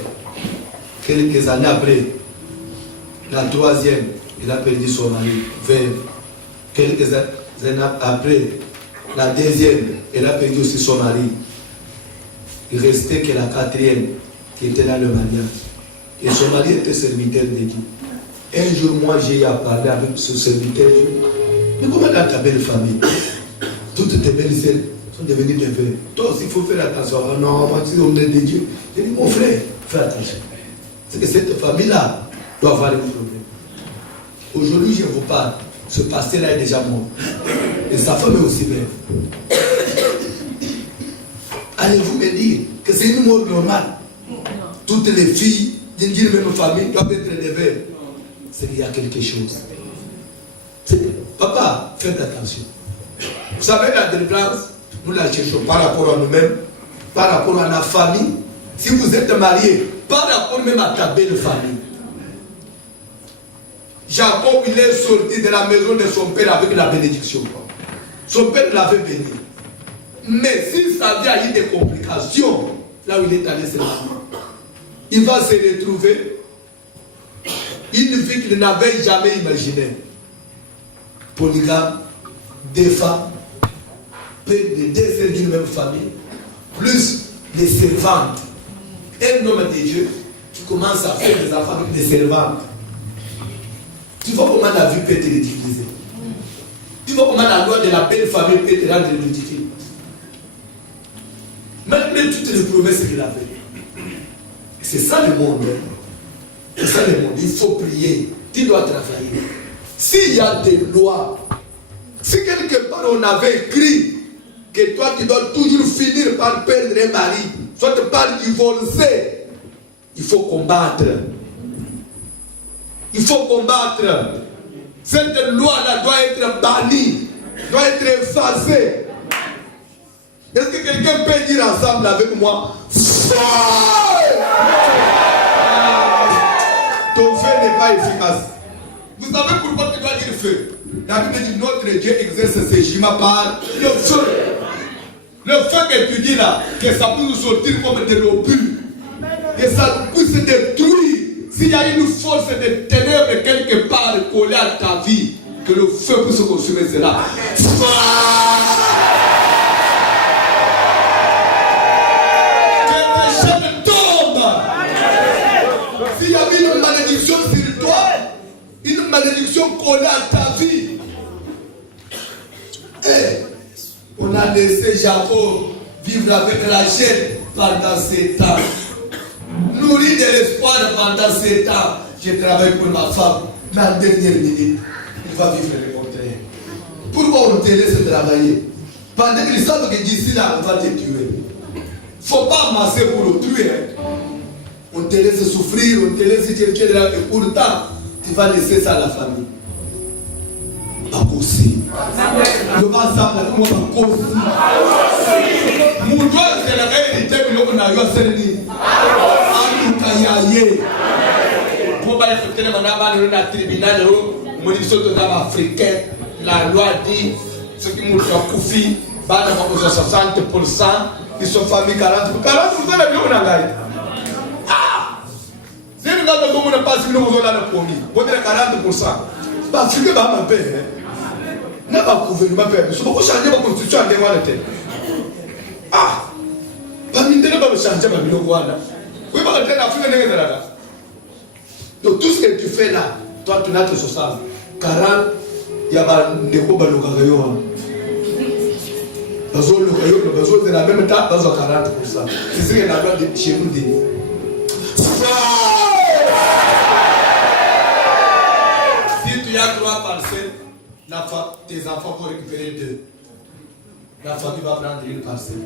quelques années après, la troisième, elle a perdu son mari. Vers quelques années après, la deuxième, elle a perdu aussi son mari. Il restait que la quatrième qui était dans le mariage. Et son mari était serviteur de Dieu. Un jour, moi, j'ai parlé avec ce serviteur. Mais comment dans ta belle famille, toutes tes belles sœurs sont devenues des pères. Toi aussi, il faut faire attention. Oh non, moi, tu es homme de Dieu. J'ai dit, mon frère, fais attention. C'est que cette famille-là doit avoir des problèmes. Aujourd'hui, je vous parle. Ce pasteur-là est déjà mort. Et sa femme est aussi belle. Allez-vous me dire que c'est une mort normale? Toutes les filles d'une même famille doivent être des veuves. C'est qu'il y a quelque chose. Papa, faites attention. Vous savez, la délivrance, nous la cherchons par rapport à nous-mêmes, par rapport à la famille. Si vous êtes marié, par rapport même à ta belle famille. Jacob, il est sorti de la maison de son père avec la bénédiction. Son père l'avait béni. Mais si sa vie a eu des complications, là où il est allé se marier, il va se retrouver une vie qu'il n'avait jamais imaginée. Polygame, 2 femmes, près de 2 sœurs d'une même famille, plus les servantes. Un homme de Dieu qui commence à faire des enfants avec des servantes. Tu vois comment la vie peut être ridiculisée. Tu vois comment la loi de la belle famille peut être rendue ridicule. Malgré toutes les promesses qu'il avait. C'est ça le monde. C'est ça le monde. Il faut prier. Tu dois travailler. S'il y a des lois, si quelque part on avait écrit que toi tu dois toujours finir par perdre un mari, soit par divorcer, il faut combattre. Il faut combattre. Cette loi-là doit être bannie, doit être effacée. Est-ce que quelqu'un peut dire ensemble avec moi? Ton feu n'est pas efficace. Vous savez pourquoi tu dois dire feu? La Bible dit notre Dieu exerce ses jugements par le feu. Le feu que tu dis là, que ça peut nous sortir comme de l'eau pure, que ça puisse détruire. S'il y a une force de ténèbres quelque part collée à ta vie, que le feu puisse consumer cela. S'il y avait une malédiction sur toi, une malédiction collée à ta vie, on a laissé Jacob vivre avec Rachel pendant 7 ans. Nourri de l'espoir pendant 7 ans. Je travaille pour ma femme, mais en dernière minute, il va vivre le contraire. Pourquoi on te laisse travailler? Pendant qu'ils savent que d'ici là, on va te tuer. Il ne faut pas amasser pour autrui. On te laisse souffrir, on te laisse chercher de la vie. Pourtant, tu vas laisser ça à la famille. Pas possible. Le bas ensemble avec moi, pas possible. Mon doigt, c'est la vérité, mais on a eu à servir. En tout cas, il y a pour pas effectuer le mandat dans le tribunal, modification de africaine, la loi dit ce qui nous a confié, 60%, ils sont familles 40%. 40% de la vie, on a gagné. Si nous avons pas si nous avons le premier, on est 40%. Parce que ma père, n'a pas gouvernement père. Je peux changer ma constitution en dévoilant la tête. Pas mine de ne pas changer ma vie. Oui, pas le l'Afrique n'est pas là. Donc tout ce que tu fais là, toi tu n'as que 60. 40, il y a pas de quoi le cagayon. Dans le besoin de la même temps, dans 40%. C'est ce que la loi de chez nous dit. Si tu as 3 parcelles, tes enfants vont récupérer 2. La famille va prendre une parcelle.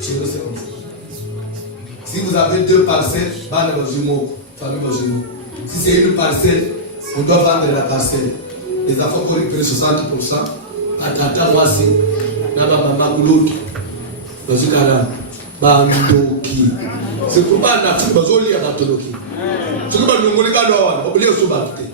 Chez nous, c'est comme ça. Si vous avez 2 parcelles, famille va jouer. Si c'est une parcelle, on doit vendre la parcelle. Les enfants vont récupérer 60%. Atata wasi, naba mama kuloki, bazukara, bandoki. C'est pourquoi en Afrique, bazoli ya batoloki. C'est pourquoi nous voulons pas l'or, oubliez au soubaté.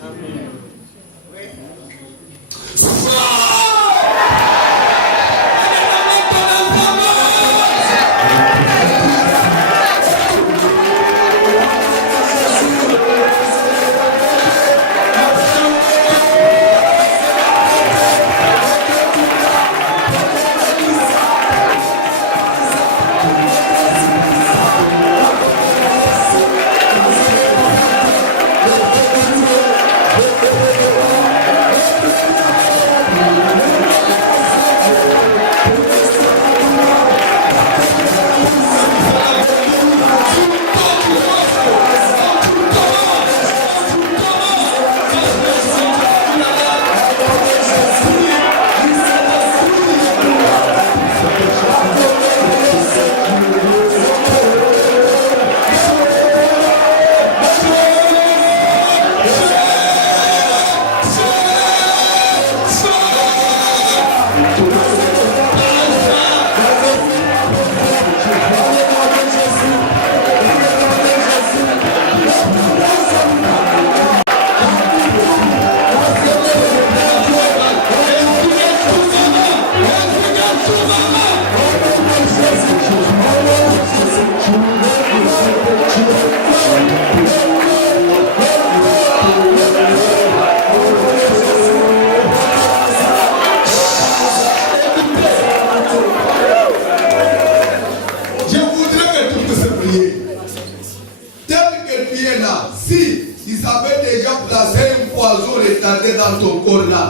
retarder dans ton corps là.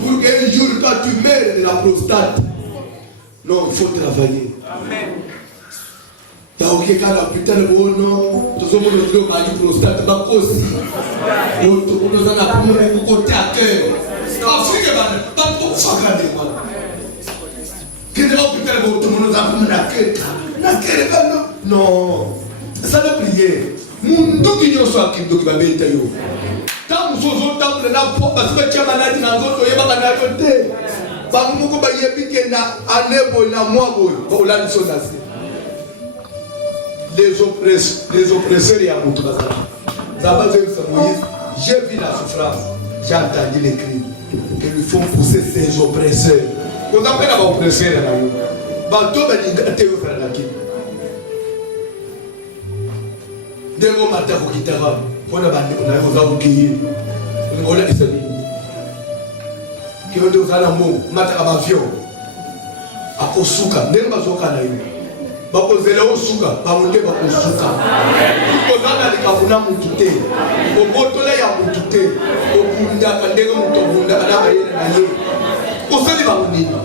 Pour qu'un jour, quand tu meurs de la prostate, non, il faut travailler. Amen. Donc, quand la putain de bon nom, tout le monde dit que la prostate va causer. Tout le monde a pour côté à cœur. Afrique, pas pour faire la démarche. Que le putain de bon, tout le monde a pour la cœur. Non, ça ne prière. Mon dos qui soit qui va mettre yo. Tant que vous avez la peau, parce que tu as maladie dans l'autre, il y a maladie. Bamouko ba yebike na anebo na mwabo ba ulani so nasi. Les oppresseurs et à Moutouazara. J'ai vu la souffrance, j'ai entendu les cris que lui font pousser ces oppresseurs. On appelle à oppresseurs là. Bateau va dire que tu es là. Dès qu'on m'a dit que tu es là, on a dit que tu es là. On a dit que tu es là. Avion. À Kosuka, n'est pas au Canada. Bakozela osuka bamonde bakosuka kozana likabuna mutu te obotola ya mutu te okundaka ndenge mutu obundaka na bayele na ye osali bamonini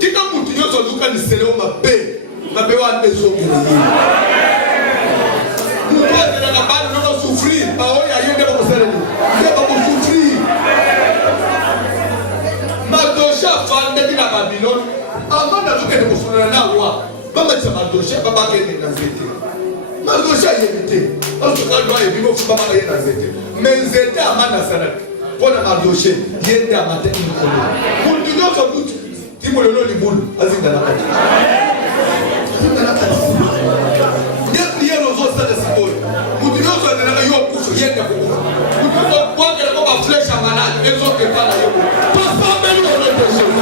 tika mutu nyonso azukanisele o mabe wana ezongela ye mutu azelaka bana nono souffrir baoyo aye nde bakosaleli nde bakosouffrir madosha afandaki na Babylone. Avant de faire des roi, maman dit Mardoché, papa qui est dans le zété. Mardoché a évité. Parce que quand il doit éviter, il faut pas aller dans le zété. Mais zété à Manasarak. Pour la Mardoché, il y a des amateurs qui nous connaissent. Pour tout le monde, sans doute, il faut le nom du boule. Azim dans la partie. Azim dans la partie. Il y a prié aux autres de ce boule. Pour tout le monde, il y a eu un coup, il y a un coup. Pour tout le monde, quoi que le monde a flèche à malade, les autres qui parlent à eux. Pas ça, mais nous, on est des choses.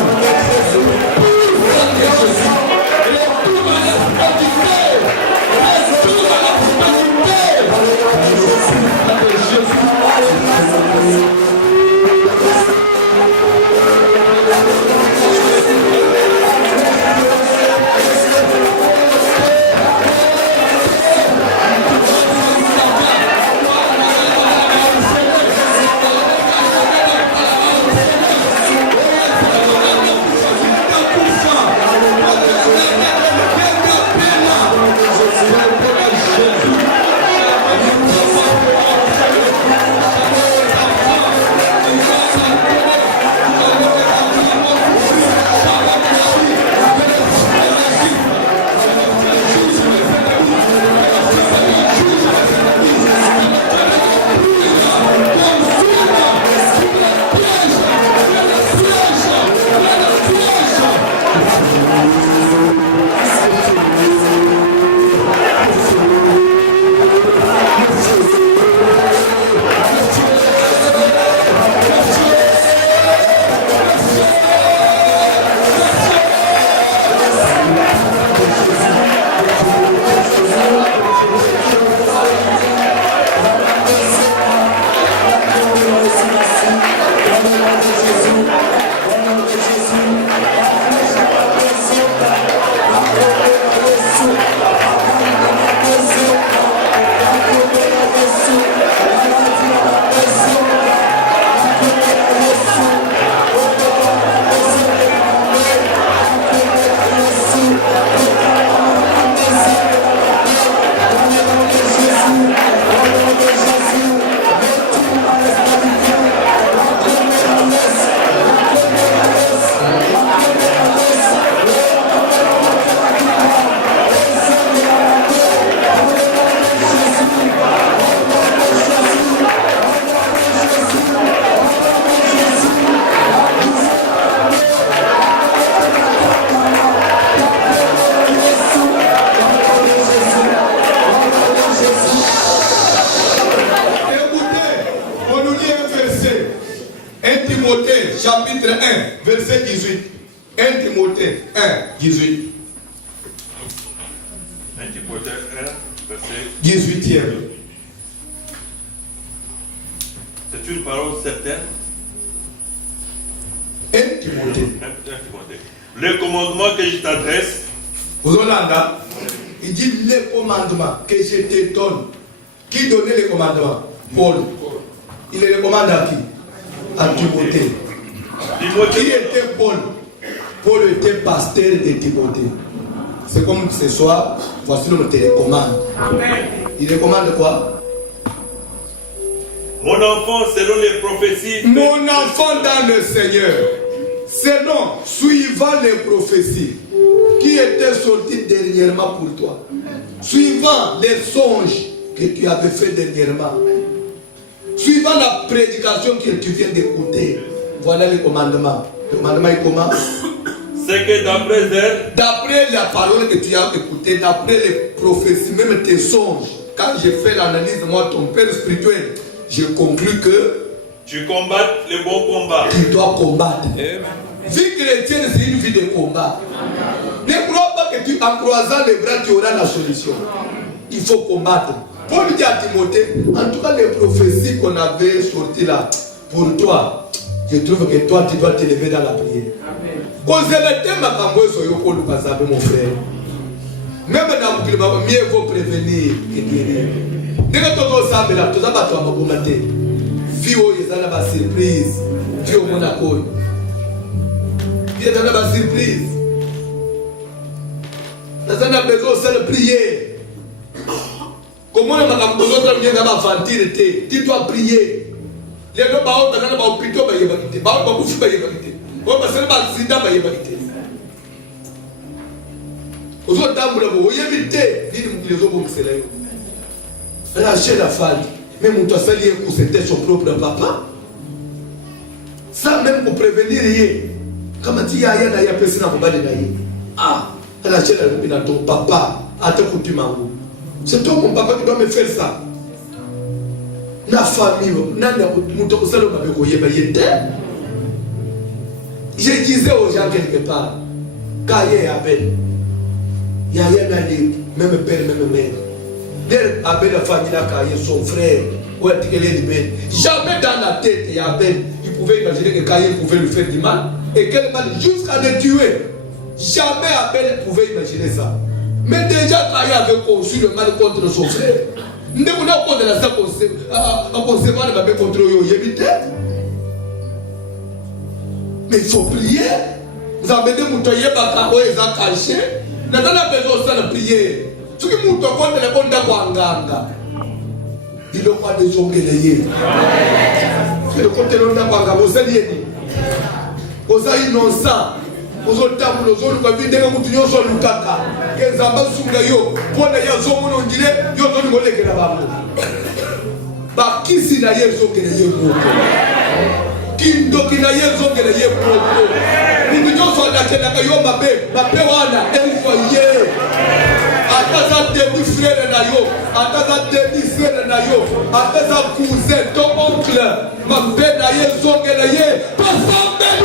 Chapitre 1, verset 18. 1 Timothée 1, 18. 1 Timothée 1, verset 18e. C'est une parole certaine. 1 Timothée. Les commandements que je t'adresse. Olanda, il dit les commandements que je te donne. Qui donnait les commandements? Paul. Il le recommande à qui? À Timothée. Qui était Paul? Paul était pasteur de Timothée. C'est comme ce soir, voici le te recommande. Il recommande quoi? Mon enfant, selon les prophéties. Mon enfant dans le Seigneur, selon, suivant les prophéties qui étaient sorties dernièrement pour toi, suivant les songes que tu avais fait dernièrement, suivant la prédication que tu viens d'écouter, voilà le commandement. Le commandement est comment? C'est que d'après elle, d'après la parole que tu as écoutée, d'après les prophéties, même tes songes, quand j'ai fait l'analyse, moi, ton père spirituel, je conclus que tu combattes le bon combat. Tu dois combattre. Vie chrétienne, c'est une vie de combat. Ne crois pas que en croisant les bras, tu auras la solution. Il faut combattre. Paul dit à Timothée, en tout cas, les prophéties qu'on avait sorties là, pour toi, je trouve que toi, tu dois t'élever dans la prière. Quand c'est le thème à mon frère, même dans le climat, mieux vaut prévenir que guérir. Dès que tu as ça, tu as battu vie où il y a une surprise, vie au Monaco. Il y a une surprise. Nous avons besoin de prier. Comment on a besoin de prier? Tu dois prier. Les gens qui ont un hôpital, ils vont quitter. Ils vont quitter. Ils vont passer par le sida, ils vont quitter. Aux autres dames, vous voyez éviter. Les autres vont se lever. Lâchez la femme. Même on doit s'allier pour c'était son propre papa. Ça même pour prévenir rien. Comme tu as rien à personne à vous battre. Ah, lâchez la roupine à ton papa. À te couper ma roue. C'est toi mon papa qui doit me faire ça. La famille, je disais aux gens quelque part, quand il y a Abel, il y a rien à dire, même père, même mère. Dès Abel a famille là, quand il y a son frère, jamais dans la tête, il y a Abel, il pouvait imaginer que Caïn pouvait lui faire du mal, et quel mal, jusqu'à le tuer. Jamais Abel pouvait imaginer ça. Mais déjà, Caïn avait conçu le mal contre son frère. Nous avons contre la salle à concevoir le bébé contre eux, mais il faut prier. Vous avez dit que vous avez caché. Nous avons besoin de prier. Ce qui vous demande de répondre à il n'a pas de gens qui sont c'est le côté de l'Ondapanga. Vous savez, vous êtes innocent. Vous êtes là, vous êtes là, vous êtes là, que Zamba Sungayo, pour les gens on dirait, ils ont dit que la bas. Bah, qui s'y n'a rien que les yeux pour qui donc il n'a rien que les yeux pour nous nous sommes là, c'est la caillou, ma paix, wana, elle foyer. Ataza demi frère nayo, ataza demi frère nayo, ataza cousin, ton oncle, ma paix naye, zonge naye, pas ça, mais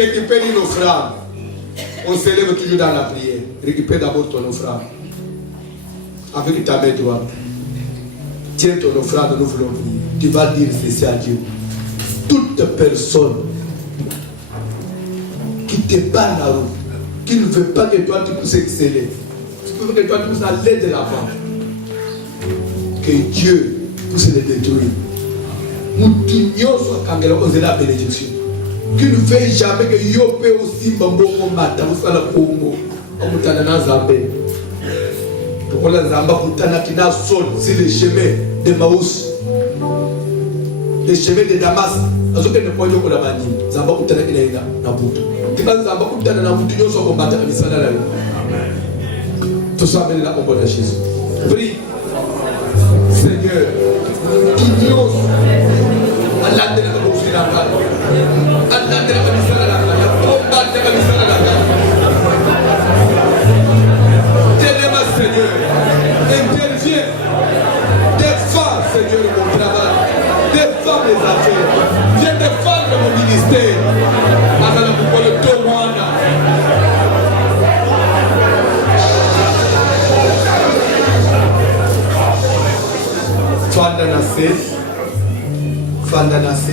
récupère une offrande. On s'élève toujours dans la prière. Récupère d'abord ton offrande. Avec ta main droite. Tiens ton offrande, nous voulons prier. Tu vas dire ceci à Dieu. Toute personne qui te bat la route, qui ne veut pas que toi tu puisses exceller, qui veut que toi tu puisses aller de l'avant, que Dieu puisse le détruire. Nous t'ignons soit quand on a la bénédiction. qui ne fait jamais que yo peut aussi bamboko mata usala kongo amutana na zambe tokola zamba kutana kina sol sur le chemin de Maús, le chemin de Damas azoke ne poyo ko la bani zamba kutana kina ina na butu tika zamba kutana na butu nyoso ko mata misala la amen to sabela la kombo na Jésus. Prie Seigneur, qui nous a la télé de